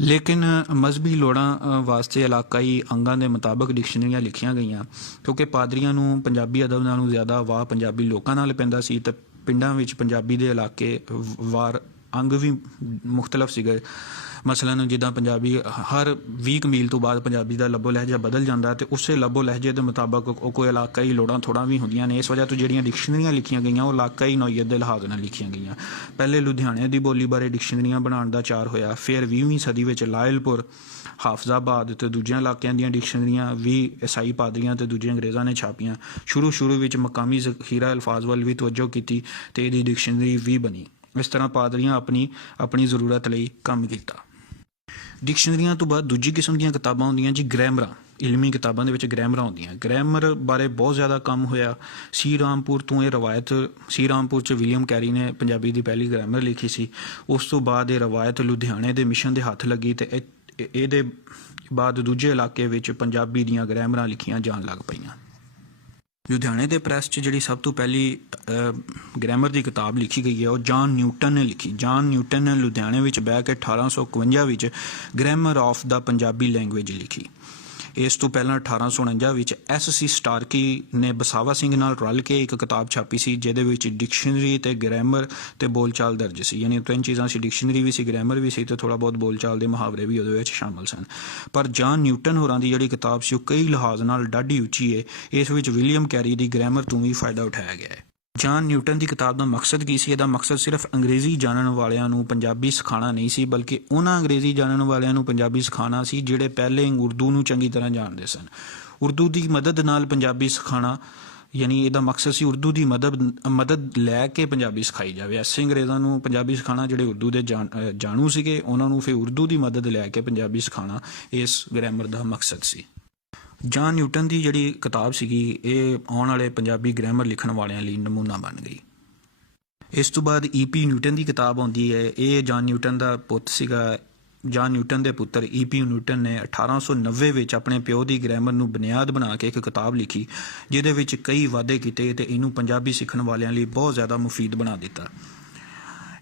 ਲੇਕਿਨ ਮਜ਼ਹਬੀ ਲੋੜਾਂ ਵਾਸਤੇ ਇਲਾਕਾਈ ਅੰਗਾਂ ਦੇ ਮੁਤਾਬਕ ਡਿਕਸ਼ਨਰੀਆਂ ਲਿਖੀਆਂ ਗਈਆਂ, ਕਿਉਂਕਿ ਪਾਦਰੀਆਂ ਨੂੰ ਪੰਜਾਬੀ ਅਦਬ ਨਾਲੋਂ ਜ਼ਿਆਦਾ ਵਾਹ ਪੰਜਾਬੀ ਲੋਕਾਂ ਨਾਲ ਪੈਂਦਾ ਸੀ। ਤੇ ਪਿੰਡਾਂ ਵਿੱਚ ਪੰਜਾਬੀ ਦੇ ਇਲਾਕੇ ਵਾਰ ਅੰਗ ਵੀ ਮੁਖਤਲਫ ਸੀਗੇ। ਮਸਲਨ ਜਿੱਦਾਂ ਪੰਜਾਬੀ ਹਰ 20 ਮੀਲ ਤੋਂ ਬਾਅਦ ਪੰਜਾਬੀ ਦਾ ਲੱਭੋ ਲਹਿਜਾ ਬਦਲ ਜਾਂਦਾ, ਤੇ ਉਸੇ ਲੱਭੋ ਲਹਿਜੇ ਦੇ ਮੁਤਾਬਕ ਉਹ ਕੋਈ ਇਲਾਕਾਈ ਲੋੜਾਂ ਥੋੜ੍ਹਾ ਵੀ ਹੁੰਦੀਆਂ ਨੇ। ਇਸ ਵਜ੍ਹਾ ਤੋਂ ਜਿਹੜੀਆਂ ਡਿਕਸ਼ਨਰੀਆਂ ਲਿਖੀਆਂ ਗਈਆਂ ਉਹ ਇਲਾਕਾਈ ਨੌਈਅਤ ਦੇ ਲਿਹਾਜ਼ ਨਾਲ ਲਿਖੀਆਂ ਗਈਆਂ। ਪਹਿਲੇ ਲੁਧਿਆਣੇ ਦੀ ਬੋਲੀ ਬਾਰੇ ਡਿਕਸ਼ਨਰੀਆਂ ਬਣਾਉਣ ਦਾ ਚਾਰ ਹੋਇਆ। ਫਿਰ 20ਵੀਂ ਸਦੀ ਵਿੱਚ ਲਾਇਲਪੁਰ, ਹਾਫਜ਼ਾਬਾਦ ਤੇ ਦੂਜਿਆਂ ਇਲਾਕਿਆਂ ਦੀਆਂ ਡਿਕਸ਼ਨਰੀਆਂ ਵੀ ਈਸਾਈ ਪਾਦਰੀਆਂ ਤੇ ਦੂਜੇ ਅੰਗਰੇਜ਼ਾਂ ਨੇ ਛਾਪੀਆਂ। ਸ਼ੁਰੂ ਵਿੱਚ ਮਕਾਮੀ ਜ਼ਖੀਰਾ ਅਲਫਾਜ਼ ਵੱਲ ਵੀ ਤਵੱਜੋ ਕੀਤੀ ਤੇ ਇਹਦੀ ਡਿਕਸ਼ਨਰੀ ਵੀ ਬਣੀ। ਇਸ ਤਰ੍ਹਾਂ ਪਾਦਰੀਆਂ ਆਪਣੀ ਜ਼ਰੂਰਤ ਲਈ ਕੰਮ ਕੀਤਾ। ਡਿਕਸ਼ਨਰੀਆਂ ਤੋਂ ਬਾਅਦ ਦੂਜੀ ਕਿਸਮ ਦੀਆਂ ਕਿਤਾਬਾਂ ਹੁੰਦੀਆਂ ਜੀ ਗ੍ਰਾਮਰਾਂ। ਇਲਮੀ ਕਿਤਾਬਾਂ ਦੇ ਵਿੱਚ ਗ੍ਰਾਮਰਾਂ ਹੁੰਦੀਆਂ। ਗ੍ਰਾਮਰ ਬਾਰੇ ਬਹੁਤ ਜ਼ਿਆਦਾ ਕੰਮ ਹੋਇਆ। ਸੀ ਰਾਮਪੁਰ ਤੋਂ ਇਹ ਰਵਾਇਤ, ਸੀ ਰਾਮਪੁਰ 'ਚ ਵਿਲੀਅਮ ਕੈਰੀ ਨੇ ਪੰਜਾਬੀ ਦੀ ਪਹਿਲੀ ਗ੍ਰਾਮਰ ਲਿਖੀ ਸੀ। ਉਸ ਤੋਂ ਬਾਅਦ ਇਹ ਰਵਾਇਤ ਲੁਧਿਆਣੇ ਦੇ ਮਿਸ਼ਨ ਦੇ ਹੱਥ ਲੱਗੀ ਤੇ ਇਹਦੇ ਬਾਅਦ ਦੂਜੇ ਇਲਾਕੇ ਵਿੱਚ ਪੰਜਾਬੀ ਦੀਆਂ ਗ੍ਰਾਮਰਾਂ ਲਿਖੀਆਂ ਜਾਣ ਲੱਗ ਪਈਆਂ। ਲੁਧਿਆਣੇ ਦੇ ਪ੍ਰੈਸ 'ਚ ਜਿਹੜੀ ਸਭ ਤੋਂ ਪਹਿਲੀ ਗ੍ਰਾਮਰ ਦੀ ਕਿਤਾਬ ਲਿਖੀ ਗਈ ਹੈ ਉਹ ਜਾਨ ਨਿਊਟਨ ਨੇ ਲਿਖੀ। ਜਾਨ ਨਿਊਟਨ ਨੇ ਲੁਧਿਆਣੇ ਵਿੱਚ ਬਹਿ ਕੇ 1851 ਵਿੱਚ grammar of the Punjabi language ਲਿਖੀ। ਇਸ ਤੋਂ ਪਹਿਲਾਂ 1849 ਵਿੱਚ S.C. ਸਟਾਰਕੀ ਨੇ ਬਸਾਵਾ ਸਿੰਘ ਨਾਲ ਰਲ ਕੇ ਇੱਕ ਕਿਤਾਬ ਛਾਪੀ ਸੀ ਜਿਹਦੇ ਵਿੱਚ ਡਿਕਸ਼ਨਰੀ ਤੇ ਗ੍ਰਾਮਰ ਤੇ ਬੋਲਚਾਲ ਦਰਜ ਸੀ। ਯਾਨੀ ਤਿੰਨ ਚੀਜ਼ਾਂ ਸੀ, ਡਿਕਸ਼ਨਰੀ ਵੀ ਸੀ, ਗ੍ਰਾਮਰ ਵੀ ਸੀ ਤੇ ਥੋੜ੍ਹਾ ਬਹੁਤ ਬੋਲਚਾਲ ਦੇ ਮੁਹਾਵਰੇ ਵੀ ਉਹਦੇ ਵਿੱਚ ਸ਼ਾਮਲ ਸਨ। ਪਰ ਜਾਨ ਨਿਊਟਨ ਹੋਰਾਂ ਦੀ ਜਿਹੜੀ ਕਿਤਾਬ ਸੀ ਉਹ ਕਈ ਲਿਹਾਜ਼ ਨਾਲ ਡਾਢੀ ਉੱਚੀ ਹੈ। ਇਸ ਵਿੱਚ ਵਿਲੀਅਮ ਕੈਰੀ ਦੀ ਗ੍ਰਾਮਰ ਤੋਂ ਵੀ ਫਾਇਦਾ ਉਠਾਇਆ ਗਿਆ ਹੈ। ਜਾਨ ਨਿਊਟਨ ਦੀ ਕਿਤਾਬ ਦਾ ਮਕਸਦ ਕੀ ਸੀ? ਇਹਦਾ ਮਕਸਦ ਸਿਰਫ ਅੰਗਰੇਜ਼ੀ ਜਾਣਨ ਵਾਲਿਆਂ ਨੂੰ ਪੰਜਾਬੀ ਸਿਖਾਉਣਾ ਨਹੀਂ ਸੀ, ਬਲਕਿ ਉਹਨਾਂ ਅੰਗਰੇਜ਼ੀ ਜਾਣਨ ਵਾਲਿਆਂ ਨੂੰ ਪੰਜਾਬੀ ਸਿਖਾਉਣਾ ਸੀ ਜਿਹੜੇ ਪਹਿਲੇ ਉਰਦੂ ਨੂੰ ਚੰਗੀ ਤਰ੍ਹਾਂ ਜਾਣਦੇ ਸਨ। ਉਰਦੂ ਦੀ ਮਦਦ ਨਾਲ ਪੰਜਾਬੀ ਸਿਖਾਉਣਾ, ਯਾਨੀ ਇਹਦਾ ਮਕਸਦ ਸੀ ਉਰਦੂ ਦੀ ਮਦਦ ਲੈ ਕੇ ਪੰਜਾਬੀ ਸਿਖਾਈ ਜਾਵੇ। ਐਸੇ ਅੰਗਰੇਜ਼ਾਂ ਨੂੰ ਪੰਜਾਬੀ ਸਿਖਾਉਣਾ ਜਿਹੜੇ ਉਰਦੂ ਦੇ ਜਾਣੂ ਸੀਗੇ, ਉਹਨਾਂ ਨੂੰ ਫਿਰ ਉਰਦੂ ਦੀ ਮਦਦ ਲੈ ਕੇ ਪੰਜਾਬੀ ਸਿਖਾਉਣਾ ਇਸ ਗ੍ਰਾਮਰ ਦਾ ਮਕਸਦ ਸੀ। ਜਾਨ ਨਿਊਟਨ ਦੀ ਜਿਹੜੀ ਕਿਤਾਬ ਸੀਗੀ ਇਹ ਆਉਣ ਵਾਲੇ ਪੰਜਾਬੀ ਗ੍ਰਾਮਰ ਲਿਖਣ ਵਾਲਿਆਂ ਲਈ ਨਮੂਨਾ ਬਣ ਗਈ। ਇਸ ਤੋਂ ਬਾਅਦ E.P. ਨਿਊਟਨ ਦੀ ਕਿਤਾਬ ਆਉਂਦੀ ਹੈ। ਇਹ ਜਾਨ ਨਿਊਟਨ ਦਾ ਪੁੱਤ ਸੀਗਾ। ਜਾਨ ਨਿਊਟਨ ਦੇ ਪੁੱਤਰ E.P. ਨਿਊਟਨ ਨੇ 1890 ਵਿੱਚ ਆਪਣੇ ਪਿਓ ਦੀ ਗ੍ਰਾਮਰ ਨੂੰ ਬੁਨਿਆਦ ਬਣਾ ਕੇ ਇੱਕ ਕਿਤਾਬ ਲਿਖੀ ਜਿਹਦੇ ਵਿੱਚ ਕਈ ਵਾਧੇ ਕੀਤੇ ਤੇ ਇਹਨੂੰ ਪੰਜਾਬੀ ਸਿੱਖਣ ਵਾਲਿਆਂ ਲਈ ਬਹੁਤ ਜ਼ਿਆਦਾ ਮੁਫੀਦ ਬਣਾ ਦਿੱਤਾ।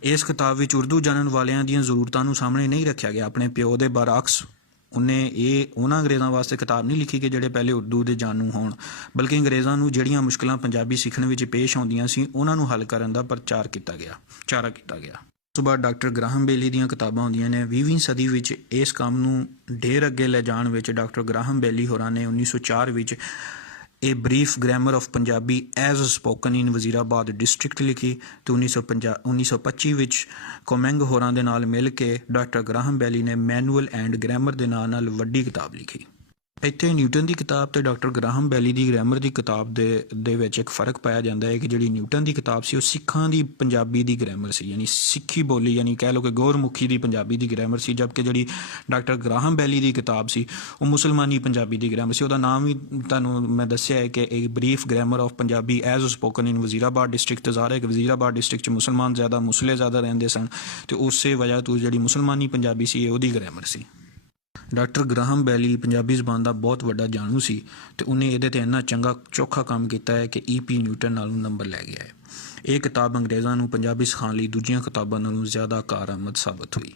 ਇਸ ਕਿਤਾਬ ਵਿੱਚ ਉਰਦੂ ਜਾਣਨ ਵਾਲਿਆਂ ਦੀਆਂ ਜ਼ਰੂਰਤਾਂ ਨੂੰ ਸਾਹਮਣੇ ਨਹੀਂ ਰੱਖਿਆ ਗਿਆ। ਆਪਣੇ ਪਿਓ ਦੇ ਬਰਅਕਸ ਉਹਨੇ ਉਹਨਾਂ ਅੰਗਰੇਜ਼ਾਂ ਵਾਸਤੇ ਕਿਤਾਬ ਨਹੀਂ ਲਿਖੀ ਕਿ ਜਿਹੜੇ ਪਹਿਲੇ ਉਰਦੂ ਦੇ ਜਾਣੂ ਹੋਣ, ਬਲਕਿ ਅੰਗਰੇਜ਼ਾਂ ਨੂੰ ਜਿਹੜੀਆਂ ਮੁਸ਼ਕਲਾਂ ਪੰਜਾਬੀ ਸਿੱਖਣ ਵਿੱਚ ਪੇਸ਼ ਆਉਂਦੀਆਂ ਸੀ ਉਹਨਾਂ ਨੂੰ ਹੱਲ ਕਰਨ ਦਾ ਚਾਰਾ ਕੀਤਾ ਗਿਆ। ਉਸ ਤੋਂ ਬਾਅਦ ਡਾਕਟਰ ਗ੍ਰਾਹਮ ਬੇਲੀ ਦੀਆਂ ਕਿਤਾਬਾਂ ਆਉਂਦੀਆਂ ਨੇ। 20ਵੀਂ ਸਦੀ ਵਿੱਚ ਇਸ ਕੰਮ ਨੂੰ ਢੇਰ ਅੱਗੇ ਲੈ ਜਾਣ ਵਿੱਚ ਡਾਕਟਰ ਗ੍ਰਾਹਮ ਬੇਲੀ ਹੋਰਾਂ ਨੇ 1904 ਵਿੱਚ ਇਹ brief grammar of Punjabi as spoken in Wazirabad district ਲਿਖੀ ਤੇ 1925 ਵਿੱਚ ਕੋਮੈਂਗ ਹੋਰਾਂ ਦੇ ਨਾਲ ਮਿਲ ਕੇ ਡਾਕਟਰ ਗ੍ਰਾਹਮ ਬੈਲੀ ਨੇ ਮੈਨੂਅਲ ਐਂਡ ਗ੍ਰਾਮਰ ਦੇ ਨਾਂ ਨਾਲ ਵੱਡੀ ਕਿਤਾਬ ਲਿਖੀ। ਇੱਥੇ ਨਿਊਟਨ ਦੀ ਕਿਤਾਬ ਤੇ ਡਾਕਟਰ ਗ੍ਰਾਹਮ ਬੈਲੀ ਦੀ ਗ੍ਰਾਮਰ ਦੀ ਕਿਤਾਬ ਦੇ ਵਿੱਚ ਇੱਕ ਫ਼ਰਕ ਪਾਇਆ ਜਾਂਦਾ ਹੈ ਕਿ ਜਿਹੜੀ ਨਿਊਟਨ ਦੀ ਕਿਤਾਬ ਸੀ ਉਹ ਸਿੱਖਾਂ ਦੀ ਪੰਜਾਬੀ ਦੀ ਗ੍ਰਾਮਰ ਸੀ, ਯਾਨੀ ਸਿੱਖੀ ਬੋਲੀ, ਯਾਨੀ ਕਹਿ ਲਓ ਕਿ ਗੌਰਮੁਖੀ ਦੀ ਪੰਜਾਬੀ ਦੀ ਗ੍ਰਾਮਰ ਸੀ, ਜਦਕਿ ਜਿਹੜੀ ਡਾਕਟਰ ਗ੍ਰਾਹਮ ਬੈਲੀ ਦੀ ਕਿਤਾਬ ਸੀ ਉਹ ਮੁਸਲਮਾਨੀ ਪੰਜਾਬੀ ਦੀ ਗ੍ਰਾਮਰ ਸੀ। ਉਹਦਾ ਨਾਮ ਵੀ ਤੁਹਾਨੂੰ ਮੈਂ ਦੱਸਿਆ ਹੈ ਕਿ ਇਹ brief grammar of Punjabi as spoken in Wazirabad district. ਜ਼ਾਹਰ ਹੈ ਕਿ ਵਜ਼ੀਰਾਬਾਦ ਡਿਸਟ੍ਰਿਕਟ 'ਚ ਮੁਸਲਮਾਨ ਜ਼ਿਆਦਾ, ਮੁਸਲੇ ਜ਼ਿਆਦਾ ਰਹਿੰਦੇ ਸਨ ਤੇ ਉਸੇ ਵਜ੍ਹਾ ਤੋਂ ਜਿਹੜੀ ਮੁਸਲਮਾਨੀ ਪੰਜਾਬੀ ਸੀ ਇਹ ਉਹਦੀ ਗ੍ਰਾਮਰ ਸੀ। ਡਾਕਟਰ ਗ੍ਰਾਹਮ ਬੈਲੀ ਪੰਜਾਬੀ ਜ਼ਬਾਨ ਦਾ ਬਹੁਤ ਵੱਡਾ ਜਾਣੂ ਸੀ ਤੇ ਉਹਨੇ ਇਹਦੇ ਤੇ ਇੰਨਾ ਚੰਗਾ ਚੋਖਾ ਕੰਮ ਕੀਤਾ ਹੈ ਕਿ E.P. ਨਿਊਟਨ ਨਾਲੋਂ ਨੰਬਰ ਲੈ ਗਿਆ ਹੈ। ਇਹ ਕਿਤਾਬ ਅੰਗਰੇਜ਼ਾਂ ਨੂੰ ਪੰਜਾਬੀ ਸਿਖਾਉਣ ਲਈ ਦੂਜੀਆਂ ਕਿਤਾਬਾਂ ਨਾਲੋਂ ਜ਼ਿਆਦਾ ਕਾਰਆਮਦ ਸਾਬਤ ਹੋਈ।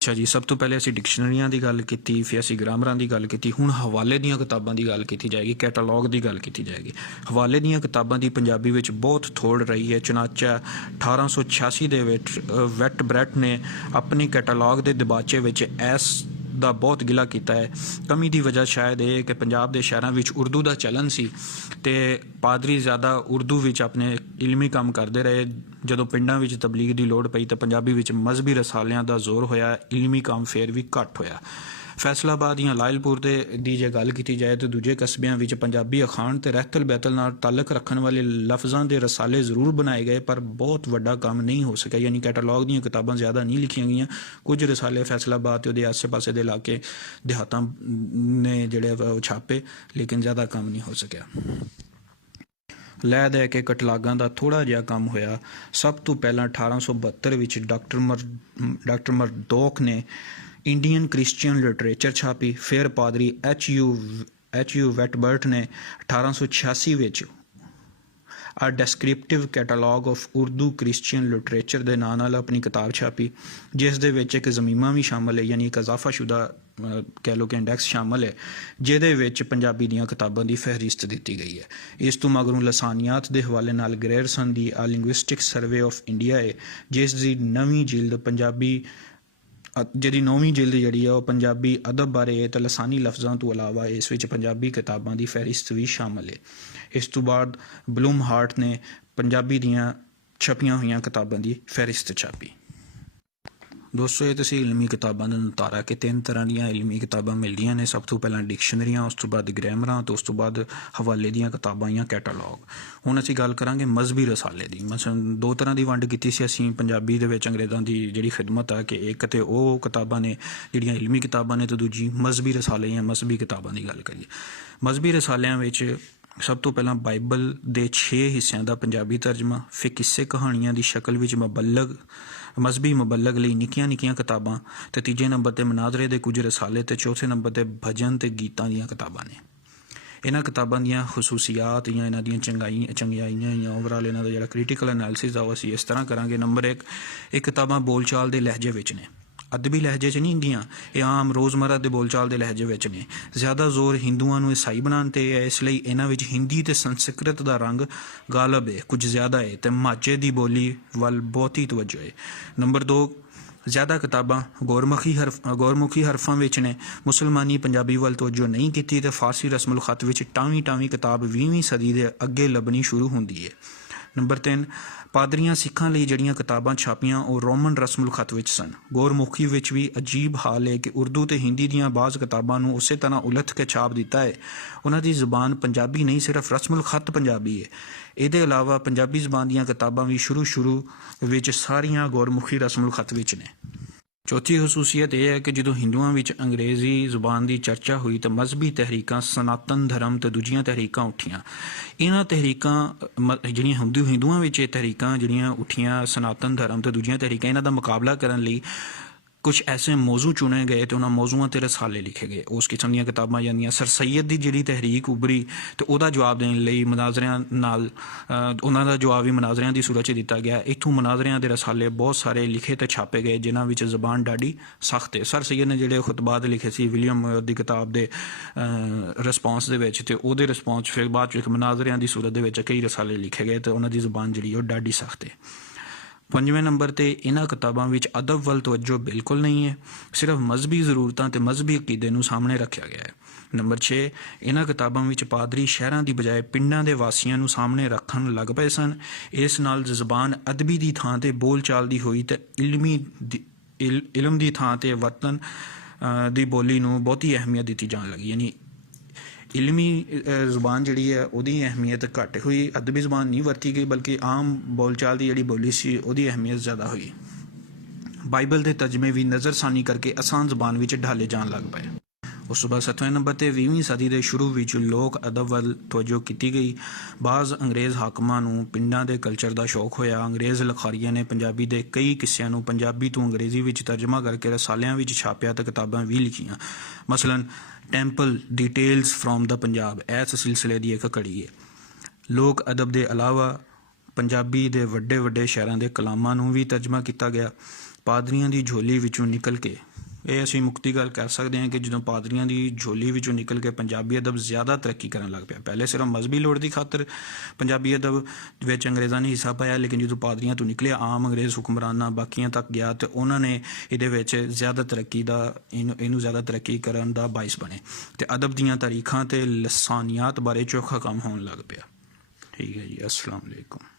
ਅੱਛਾ ਜੀ, ਸਭ ਤੋਂ ਪਹਿਲੇ ਅਸੀਂ ਡਿਕਸ਼ਨਰੀਆਂ ਦੀ ਗੱਲ ਕੀਤੀ, ਫਿਰ ਅਸੀਂ ਗ੍ਰਾਮਰਾਂ ਦੀ ਗੱਲ ਕੀਤੀ, ਹੁਣ ਹਵਾਲੇ ਦੀਆਂ ਕਿਤਾਬਾਂ ਦੀ ਗੱਲ ਕੀਤੀ ਜਾਏਗੀ, ਕੈਟਾਲੌਗ ਦੀ ਗੱਲ ਕੀਤੀ ਜਾਏਗੀ। ਹਵਾਲੇ ਦੀਆਂ ਕਿਤਾਬਾਂ ਦੀ ਪੰਜਾਬੀ ਵਿੱਚ ਬਹੁਤ ਥੋੜ ਰਹੀ ਹੈ। ਚਨਾਚਾ 1886 ਦੇ ਵਿੱਚ ਵੈਟ ਬ੍ਰੈਟ ਨੇ ਆਪਣੀ ਕੈਟਾਲੌਗ ਦੇ ਦਿਬਾਚੇ ਵਿੱਚ ਇਸ ਦਾ ਬਹੁਤ ਗਿਲਾ ਕੀਤਾ ਹੈ। ਕਮੀ ਦੀ ਵਜ੍ਹਾ ਸ਼ਾਇਦ ਇਹ ਕਿ ਪੰਜਾਬ ਦੇ ਸ਼ਹਿਰਾਂ ਵਿੱਚ ਉਰਦੂ ਦਾ ਚਲਨ ਸੀ ਤੇ ਪਾਦਰੀ ਜ਼ਿਆਦਾ ਉਰਦੂ ਵਿੱਚ ਆਪਣੇ ਇਲਮੀ ਕੰਮ ਕਰਦੇ ਰਹੇ। ਜਦੋਂ ਪਿੰਡਾਂ ਵਿੱਚ ਤਬਲੀਗ ਦੀ ਲੋੜ ਪਈ ਤਾਂ ਪੰਜਾਬੀ ਵਿੱਚ ਮਜ਼ਹਬੀ ਰਸਾਲਿਆਂ ਦਾ ਜ਼ੋਰ ਹੋਇਆ, ਇਲਮੀ ਕੰਮ ਫੇਰ ਵੀ ਘੱਟ ਹੋਇਆ। ਫੈਸਲਾਬਾਦ ਜਾਂ ਲਾਇਲਪੁਰ ਦੀ ਜੇ ਗੱਲ ਕੀਤੀ ਜਾਏ ਤਾਂ ਦੂਜੇ ਕਸਬਿਆਂ ਵਿੱਚ ਪੰਜਾਬੀ ਅਖਾਣ ਤੇ ਰਹਿਤਲ ਬਹਿਤਲ ਨਾਲ ਤਾਲੁਕ ਰੱਖਣ ਵਾਲੇ ਲਫ਼ਜ਼ਾਂ ਦੇ ਰਸਾਲੇ ਜ਼ਰੂਰ ਬਣਾਏ ਗਏ ਪਰ ਬਹੁਤ ਵੱਡਾ ਕੰਮ ਨਹੀਂ ਹੋ ਸਕਿਆ। ਯਾਨੀ ਕੈਟਾਲੌਗ ਦੀਆਂ ਕਿਤਾਬਾਂ ਜ਼ਿਆਦਾ ਨਹੀਂ ਲਿਖੀਆਂ ਗਈਆਂ। ਕੁਝ ਰਸਾਲੇ ਫੈਸਲਾਬਾਦ ਤੇ ਉਹਦੇ ਆਸੇ ਪਾਸੇ ਦੇ ਇਲਾਕੇ ਦਿਹਾਤਾਂ ਨੇ ਜਿਹੜੇ ਉਹ ਛਾਪੇ, ਲੇਕਿਨ ਜ਼ਿਆਦਾ ਕੰਮ ਨਹੀਂ ਹੋ ਸਕਿਆ। ਲੈ ਦੇ ਕੇ ਕਟਲਾਗਾਂ ਦਾ ਥੋੜ੍ਹਾ ਜਿਹਾ ਕੰਮ ਹੋਇਆ। ਸਭ ਤੋਂ ਪਹਿਲਾਂ 1872 ਵਿੱਚ ਡਾਕਟਰ ਮਰਦੋਖ ਨੇ ਇੰਡੀਅਨ ਕ੍ਰਿਸਚੀਅਨ ਲਿਟਰੇਚਰ ਛਾਪੀ। ਫਿਰ ਪਾਦਰੀ ਐਚ.ਯੂ. ਵੈਟਬਰਟ ਨੇ 1886 ਵਿੱਚ ਆ ਡੈਸਕ੍ਰਿਪਟਿਵ catalogue of Urdu Christian literature ਦੇ ਨਾਂ ਨਾਲ ਆਪਣੀ ਕਿਤਾਬ ਛਾਪੀ, ਜਿਸ ਦੇ ਵਿੱਚ ਇੱਕ ਜ਼ਮੀਮਾ ਵੀ ਸ਼ਾਮਲ ਹੈ, ਯਾਨੀ ਇੱਕ ਇਜ਼ਾਫਾਸ਼ੁਦਾ ਕਹਿ ਲਓ ਕਿ ਇੰਡੈਕਸ ਸ਼ਾਮਲ ਹੈ, ਜਿਹਦੇ ਵਿੱਚ ਪੰਜਾਬੀ ਦੀਆਂ ਕਿਤਾਬਾਂ ਦੀ ਫਹਿਰਿਸਤ ਦਿੱਤੀ ਗਈ ਹੈ। ਇਸ ਤੋਂ ਮਗਰੋਂ ਲਸਾਨੀਆਤ ਦੇ ਹਵਾਲੇ ਨਾਲ ਗ੍ਰੇਅਰਸਨ ਦੀ ਆ ਲਿੰਗੁਇਸਟਿਕ ਸਰਵੇ ਆਫ ਇੰਡੀਆ ਹੈ, ਜਿਸ ਦੀ ਨਵੀਂ ਜਿਲਦ ਜਿਹੜੀ ਆ ਉਹ ਪੰਜਾਬੀ ਅਦਬ ਬਾਰੇ ਹੈ ਤੇ ਲਸਾਨੀ ਲਫ਼ਜ਼ਾਂ ਤੋਂ ਇਲਾਵਾ ਇਸ ਵਿੱਚ ਪੰਜਾਬੀ ਕਿਤਾਬਾਂ ਦੀ ਫਹਿਰਿਸਤ ਵੀ ਸ਼ਾਮਲ ਹੈ। ਇਸ ਤੋਂ ਬਾਅਦ ਬਲੂਮ ਹਾਰਟ ਨੇ ਪੰਜਾਬੀ ਦੀਆਂ ਛਪੀਆਂ ਹੋਈਆਂ ਕਿਤਾਬਾਂ ਦੀ ਫਹਿਰਿਸਤ ਛਾਪੀ। ਦੋਸਤੋ, ਇਹ ਤੁਸੀਂ ਇਲਮੀ ਕਿਤਾਬਾਂ ਦਾ ਨਤਾਰਾ ਕਿ 3 ਤਰ੍ਹਾਂ ਦੀਆਂ ਇਲਮੀ ਕਿਤਾਬਾਂ ਮਿਲਦੀਆਂ ਨੇ। ਸਭ ਤੋਂ ਪਹਿਲਾਂ ਡਿਕਸ਼ਨਰੀਆਂ, ਉਸ ਤੋਂ ਬਾਅਦ ਗ੍ਰਾਮਰਾਂ ਤੇ ਉਸ ਤੋਂ ਬਾਅਦ ਹਵਾਲੇ ਦੀਆਂ ਕਿਤਾਬਾਂ ਜਾਂ ਕੈਟਾਲੌਗ। ਹੁਣ ਅਸੀਂ ਗੱਲ ਕਰਾਂਗੇ ਮਜ਼ਹਬੀ ਰਸਾਲੇ ਦੀ। ਮਸਲਨ 2 ਤਰ੍ਹਾਂ ਦੀ ਵੰਡ ਕੀਤੀ ਸੀ ਅਸੀਂ ਪੰਜਾਬੀ ਦੇ ਵਿੱਚ ਅੰਗਰੇਜ਼ਾਂ ਦੀ ਜਿਹੜੀ ਖਿਦਮਤ ਆ ਕਿ ਇੱਕ ਤੇ ਉਹ ਕਿਤਾਬਾਂ ਨੇ ਜਿਹੜੀਆਂ ਇਲਮੀ ਕਿਤਾਬਾਂ ਨੇ ਤੇ ਦੂਜੀ ਮਜ਼ਹਬੀ ਰਸਾਲੇ ਜਾਂ ਮਜ਼ਹਬੀ ਕਿਤਾਬਾਂ ਦੀ ਗੱਲ ਕਰੀਏ। ਮਜ਼ਹਬੀ ਰਸਾਲਿਆਂ ਵਿੱਚ ਸਭ ਤੋਂ ਪਹਿਲਾਂ ਬਾਈਬਲ ਦੇ 6 ਹਿੱਸਿਆਂ ਦਾ ਪੰਜਾਬੀ ਤਰਜਮਾ, ਫਿਰ ਕਿੱਸੇ ਕਹਾਣੀਆਂ ਦੀ ਸ਼ਕਲ ਵਿੱਚ ਮਜ਼ਹਬੀ ਮੁਬੱਲਗ ਲਈ ਨਿੱਕੀਆਂ ਕਿਤਾਬਾਂ, ਤੇ ਤੀਜੇ ਨੰਬਰ 'ਤੇ ਮਨਾਜ਼ਰੇ ਦੇ ਕੁਝ ਰਸਾਲੇ, ਤੇ ਚੌਥੇ ਨੰਬਰ 'ਤੇ ਭਜਨ ਤੇ ਗੀਤਾਂ ਦੀਆਂ ਕਿਤਾਬਾਂ ਨੇ। ਇਹਨਾਂ ਕਿਤਾਬਾਂ ਦੀਆਂ ਖਸੂਸੀਆਤ ਜਾਂ ਇਹਨਾਂ ਦੀਆਂ ਚੰਗਿਆਈਆਂ ਜਾਂ ਓਵਰਆਲ ਇਹਨਾਂ ਦਾ ਜਿਹੜਾ ਕ੍ਰਿਟੀਕਲ ਐਨਾਲਿਸਿਸ ਆ ਉਹ ਅਸੀਂ ਇਸ ਤਰ੍ਹਾਂ ਕਰਾਂਗੇ। ਨੰਬਰ 1, ਇਹ ਕਿਤਾਬਾਂ ਬੋਲਚਾਲ ਦੇ ਲਹਿਜੇ ਵਿੱਚ ਨੇ। ਅਦਬੀ ਲਹਿਜੇ 'ਚ ਨਹੀਂ ਹੁੰਦੀਆਂ, ਇਹ ਆਮ ਰੋਜ਼ਮਰਾ ਦੇ ਬੋਲਚਾਲ ਦੇ ਲਹਿਜੇ ਵਿੱਚ ਨੇ। ਜ਼ਿਆਦਾ ਜ਼ੋਰ ਹਿੰਦੂਆਂ ਨੂੰ ਈਸਾਈ ਬਣਾਉਣ 'ਤੇ ਹੈ, ਇਸ ਲਈ ਇਹਨਾਂ ਵਿੱਚ ਹਿੰਦੀ ਤੇ ਸੰਸਕ੍ਰਿਤ ਦਾ ਰੰਗ ਗਾਲਬ ਹੈ, ਕੁਝ ਜ਼ਿਆਦਾ ਹੈ, ਤੇ ਮਾਝੇ ਦੀ ਬੋਲੀ ਵੱਲ ਬਹੁਤੀ ਤਵੱਜੋ ਹੈ। ਨੰਬਰ 2, ਜ਼ਿਆਦਾ ਕਿਤਾਬਾਂ ਗੁਰਮੁਖੀ ਹਰਫਾਂ ਵਿੱਚ ਨੇ। ਮੁਸਲਮਾਨੀ ਪੰਜਾਬੀ ਵੱਲ ਤਵੱਜੋ ਨਹੀਂ ਕੀਤੀ ਤੇ ਫਾਰਸੀ ਰਸਮੁਲ ਖਤ ਵਿੱਚ ਟਾਵੀਂ ਕਿਤਾਬ 20ਵੀਂ ਸਦੀ ਦੇ ਅੱਗੇ ਲੱਭਣੀ ਸ਼ੁਰੂ ਹੁੰਦੀ ਹੈ। ਨੰਬਰ 3, ਪਾਦਰੀਆਂ ਸਿੱਖਾਂ ਲਈ ਜਿਹੜੀਆਂ ਕਿਤਾਬਾਂ ਛਾਪੀਆਂ ਉਹ ਰੋਮਨ ਰਸਮੁਲ ਖਤ ਵਿੱਚ ਸਨ। ਗੁਰਮੁਖੀ ਵਿੱਚ ਵੀ ਅਜੀਬ ਹਾਲ ਹੈ ਕਿ ਉਰਦੂ ਤੇ ਹਿੰਦੀ ਦੀਆਂ ਬਾਜ਼ ਕਿਤਾਬਾਂ ਨੂੰ ਉਸੇ ਤਰ੍ਹਾਂ ਉਲਟ ਕੇ ਛਾਪ ਦਿੱਤਾ ਹੈ। ਉਹਨਾਂ ਦੀ ਜ਼ੁਬਾਨ ਪੰਜਾਬੀ ਨਹੀਂ, ਸਿਰਫ ਰਸਮੁਲ ਖਤ ਪੰਜਾਬੀ ਹੈ। ਇਹਦੇ ਇਲਾਵਾ ਪੰਜਾਬੀ ਜ਼ੁਬਾਨ ਦੀਆਂ ਕਿਤਾਬਾਂ ਵੀ ਸ਼ੁਰੂ ਵਿੱਚ ਸਾਰੀਆਂ ਗੁਰਮੁਖੀ ਰਸਮੁਲ ਖਤ ਵਿੱਚ ਨੇ। ਚੌਥੀ ਖਸੂਸੀਅਤ ਇਹ ਹੈ ਕਿ ਜਦੋਂ ਹਿੰਦੂਆਂ ਵਿੱਚ ਅੰਗਰੇਜ਼ੀ ਜ਼ੁਬਾਨ ਦੀ ਚਰਚਾ ਹੋਈ ਤਾਂ ਮਜ਼ਹਬੀ ਤਹਿਰੀਕਾਂ, ਸਨਾਤਨ ਧਰਮ ਤੇ ਦੂਜੀਆਂ ਤਹਿਰੀਕਾਂ ਉੱਠੀਆਂ। ਇਹਨਾਂ ਤਹਿਰੀਕਾਂ ਜਿਹੜੀਆਂ ਹਿੰਦੂਆਂ ਵਿੱਚ ਇਹ ਤਹਿਰੀਕਾਂ ਜਿਹੜੀਆਂ ਉੱਠੀਆਂ, ਸਨਾਤਨ ਧਰਮ ਤੇ ਦੂਜੀਆਂ ਤਹਿਰੀਕਾਂ, ਇਹਨਾਂ ਦਾ ਮੁਕਾਬਲਾ ਕਰਨ ਲਈ ਕੁਝ ਐਸੇ ਮੌਜ਼ੂ ਚੁਣੇ ਗਏ ਤੇ ਉਹਨਾਂ ਮੌਜ਼ੂਆਂ 'ਤੇ ਰਸਾਲੇ ਲਿਖੇ ਗਏ। ਉਸ ਕਿਸਮ ਦੀਆਂ ਕਿਤਾਬਾਂ ਜਾਂਦੀਆਂ। ਸਰ ਸੈਦ ਦੀ ਜਿਹੜੀ ਤਹਿਰੀਕ ਉਭਰੀ ਤੇ ਉਹਦਾ ਜਵਾਬ ਦੇਣ ਲਈ ਮਨਾਜ਼ਰਿਆਂ ਨਾਲ ਉਹਨਾਂ ਦਾ ਜਵਾਬ ਵੀ ਮਨਾਜ਼ਰਿਆਂ ਦੀ ਸੂਰਤ 'ਚ ਦਿੱਤਾ ਗਿਆ। ਇੱਥੋਂ ਮਨਾਜ਼ਰਿਆਂ ਦੇ ਰਸਾਲੇ ਬਹੁਤ ਸਾਰੇ ਲਿਖੇ ਤੇ ਛਾਪੇ ਗਏ ਜਿਨ੍ਹਾਂ ਵਿੱਚ ਜ਼ਬਾਨ ਡਾਢੀ ਸਖਤ ਹੈ। ਸਰ ਸੈਦ ਨੇ ਜਿਹੜੇ ਖੁਤਬਾਤ ਲਿਖੇ ਸੀ ਵਿਲੀਅਮ ਦੀ ਕਿਤਾਬ ਦੇ ਰਿਸਪੌਂਸ ਦੇ ਵਿੱਚ, ਤੇ ਉਹਦੇ ਰਿਸਪੌਂਸ ਫਿਰ ਬਾਅਦ ਵਿੱਚ ਮਨਾਜ਼ਰਿਆਂ ਦੀ ਸੂਰਤ ਦੇ ਵਿੱਚ ਕਈ ਰਸਾਲੇ ਲਿਖੇ ਗਏ ਤੇ ਉਹਨਾਂ ਦੀ ਜ਼ਬਾਨ ਜਿਹੜੀ ਉਹ ਡਾਢੀ ਸਖਤ ਹੈ। 5ਵੇਂ ਨੰਬਰ 'ਤੇ ਇਹਨਾਂ ਕਿਤਾਬਾਂ ਵਿੱਚ ਅਦਬ ਵੱਲ ਤਵੱਜੋ ਬਿਲਕੁਲ ਨਹੀਂ ਹੈ, ਸਿਰਫ ਮਜ਼ਹਬੀ ਜ਼ਰੂਰਤਾਂ ਤੇ ਮਜ਼ਹਬੀ ਅਕੀਦੇ ਨੂੰ ਸਾਹਮਣੇ ਰੱਖਿਆ ਗਿਆ ਹੈ। ਨੰਬਰ 6, ਇਹਨਾਂ ਕਿਤਾਬਾਂ ਵਿੱਚ ਪਾਦਰੀ ਸ਼ਹਿਰਾਂ ਦੀ ਬਜਾਏ ਪਿੰਡਾਂ ਦੇ ਵਾਸੀਆਂ ਨੂੰ ਸਾਹਮਣੇ ਰੱਖਣ ਲੱਗ ਪਏ ਸਨ। ਇਸ ਨਾਲ ਜ਼ਬਾਨ ਅਦਬੀ ਦੀ ਥਾਂ 'ਤੇ ਬੋਲਚਾਲ ਦੀ ਹੋਈ ਤੇ ਇਲਮ ਦੀ ਥਾਂ 'ਤੇ ਵਤਨ ਦੀ ਬੋਲੀ ਨੂੰ ਬਹੁਤੀ ਅਹਿਮੀਅਤ ਦਿੱਤੀ ਜਾਣ ਲੱਗੀ। ਯਾਨੀ ਇਲਮੀ ਜ਼ੁਬਾਨ ਜਿਹੜੀ ਹੈ ਉਹਦੀ ਅਹਿਮੀਅਤ ਘੱਟ ਹੋਈ, ਅਦਬੀ ਜ਼ੁਬਾਨ ਨਹੀਂ ਵਰਤੀ ਗਈ, ਬਲਕਿ ਆਮ ਬੋਲਚਾਲ ਦੀ ਜਿਹੜੀ ਬੋਲੀ ਸੀ ਉਹਦੀ ਅਹਿਮੀਅਤ ਜ਼ਿਆਦਾ ਹੋਈ। ਬਾਈਬਲ ਦੇ ਤਰਜਮੇ ਵੀ ਨਜ਼ਰਸਾਨੀ ਕਰਕੇ ਆਸਾਨ ਜ਼ੁਬਾਨ ਵਿੱਚ ਢਾਲੇ ਜਾਣ ਲੱਗ ਪਏ। ਉਸ ਤੋਂ ਬਾਅਦ 7ਵੇਂ ਨੰਬਰ 'ਤੇ 20ਵੀਂ ਸਦੀ ਦੇ ਸ਼ੁਰੂ ਵਿੱਚ ਲੋਕ ਅਦਬ ਵੱਲ ਤਵੱਜੋ ਕੀਤੀ ਗਈ। ਬਾਜ਼ ਅੰਗਰੇਜ਼ ਹਾਕਮਾਂ ਨੂੰ ਪਿੰਡਾਂ ਦੇ ਕਲਚਰ ਦਾ ਸ਼ੌਕ ਹੋਇਆ। ਅੰਗਰੇਜ਼ ਲਿਖਾਰੀਆਂ ਨੇ ਪੰਜਾਬੀ ਦੇ ਕਈ ਕਿੱਸਿਆਂ ਨੂੰ ਪੰਜਾਬੀ ਤੋਂ ਅੰਗਰੇਜ਼ੀ ਵਿੱਚ ਤਰਜਮਾ ਕਰਕੇ ਰਸਾਲਿਆਂ ਵਿੱਚ ਛਾਪਿਆ ਤੇ ਕਿਤਾਬਾਂ ਵੀ ਲਿਖੀਆਂ। ਮਸਲਨ temple details from the Punjab ਇਸ ਸਿਲਸਿਲੇ ਦੀ ਇੱਕ ਕੜੀ ਹੈ। ਲੋਕ ਅਦਬ ਦੇ ਇਲਾਵਾ ਪੰਜਾਬੀ ਦੇ ਵੱਡੇ ਸ਼ਹਿਰਾਂ ਦੇ ਕਲਾਮਾਂ ਨੂੰ ਵੀ ਤਰਜਮਾ ਕੀਤਾ ਗਿਆ। ਪਾਦਰੀਆਂ ਦੀ ਝੋਲੀ ਵਿੱਚੋਂ ਨਿਕਲ ਕੇ ਇਹ ਅਸੀਂ ਮੁਕਤੀ ਗੱਲ ਕਰ ਸਕਦੇ ਹਾਂ ਕਿ ਜਦੋਂ ਪਾਦਰੀਆਂ ਦੀ ਝੋਲੀ ਵਿੱਚੋਂ ਨਿਕਲ ਕੇ ਪੰਜਾਬੀ ਅਦਬ ਜ਼ਿਆਦਾ ਤਰੱਕੀ ਕਰਨ ਲੱਗ ਪਿਆ। ਪਹਿਲੇ ਸਿਰਫ ਮਜ਼ਹਬੀ ਲੋੜ ਦੀ ਖਾਤਰ ਪੰਜਾਬੀ ਅਦਬ ਵਿੱਚ ਅੰਗਰੇਜ਼ਾਂ ਨੇ ਹਿੱਸਾ ਪਾਇਆ, ਲੇਕਿਨ ਜਦੋਂ ਪਾਦਰੀਆਂ ਤੋਂ ਨਿਕਲਿਆ ਆਮ ਅੰਗਰੇਜ਼ ਹੁਕਮਰਾਨਾਂ ਬਾਕੀਆਂ ਤੱਕ ਗਿਆ ਤੇ ਉਹਨਾਂ ਨੇ ਇਹਦੇ ਵਿੱਚ ਜ਼ਿਆਦਾ ਤਰੱਕੀ ਦਾ ਇਹਨੂੰ ਜ਼ਿਆਦਾ ਤਰੱਕੀ ਕਰਨ ਦਾ ਬਾਇਸ ਬਣੇ ਤੇ ਅਦਬ ਦੀਆਂ ਤਾਰੀਖਾਂ ਤੇ ਲਸਾਨੀਆਤ ਬਾਰੇ ਚੋਖਾ ਕੰਮ ਹੋਣ ਲੱਗ ਪਿਆ। ਠੀਕ ਹੈ ਜੀ, ਅਸਲਾਮ ਅਲੈਕੁਮ।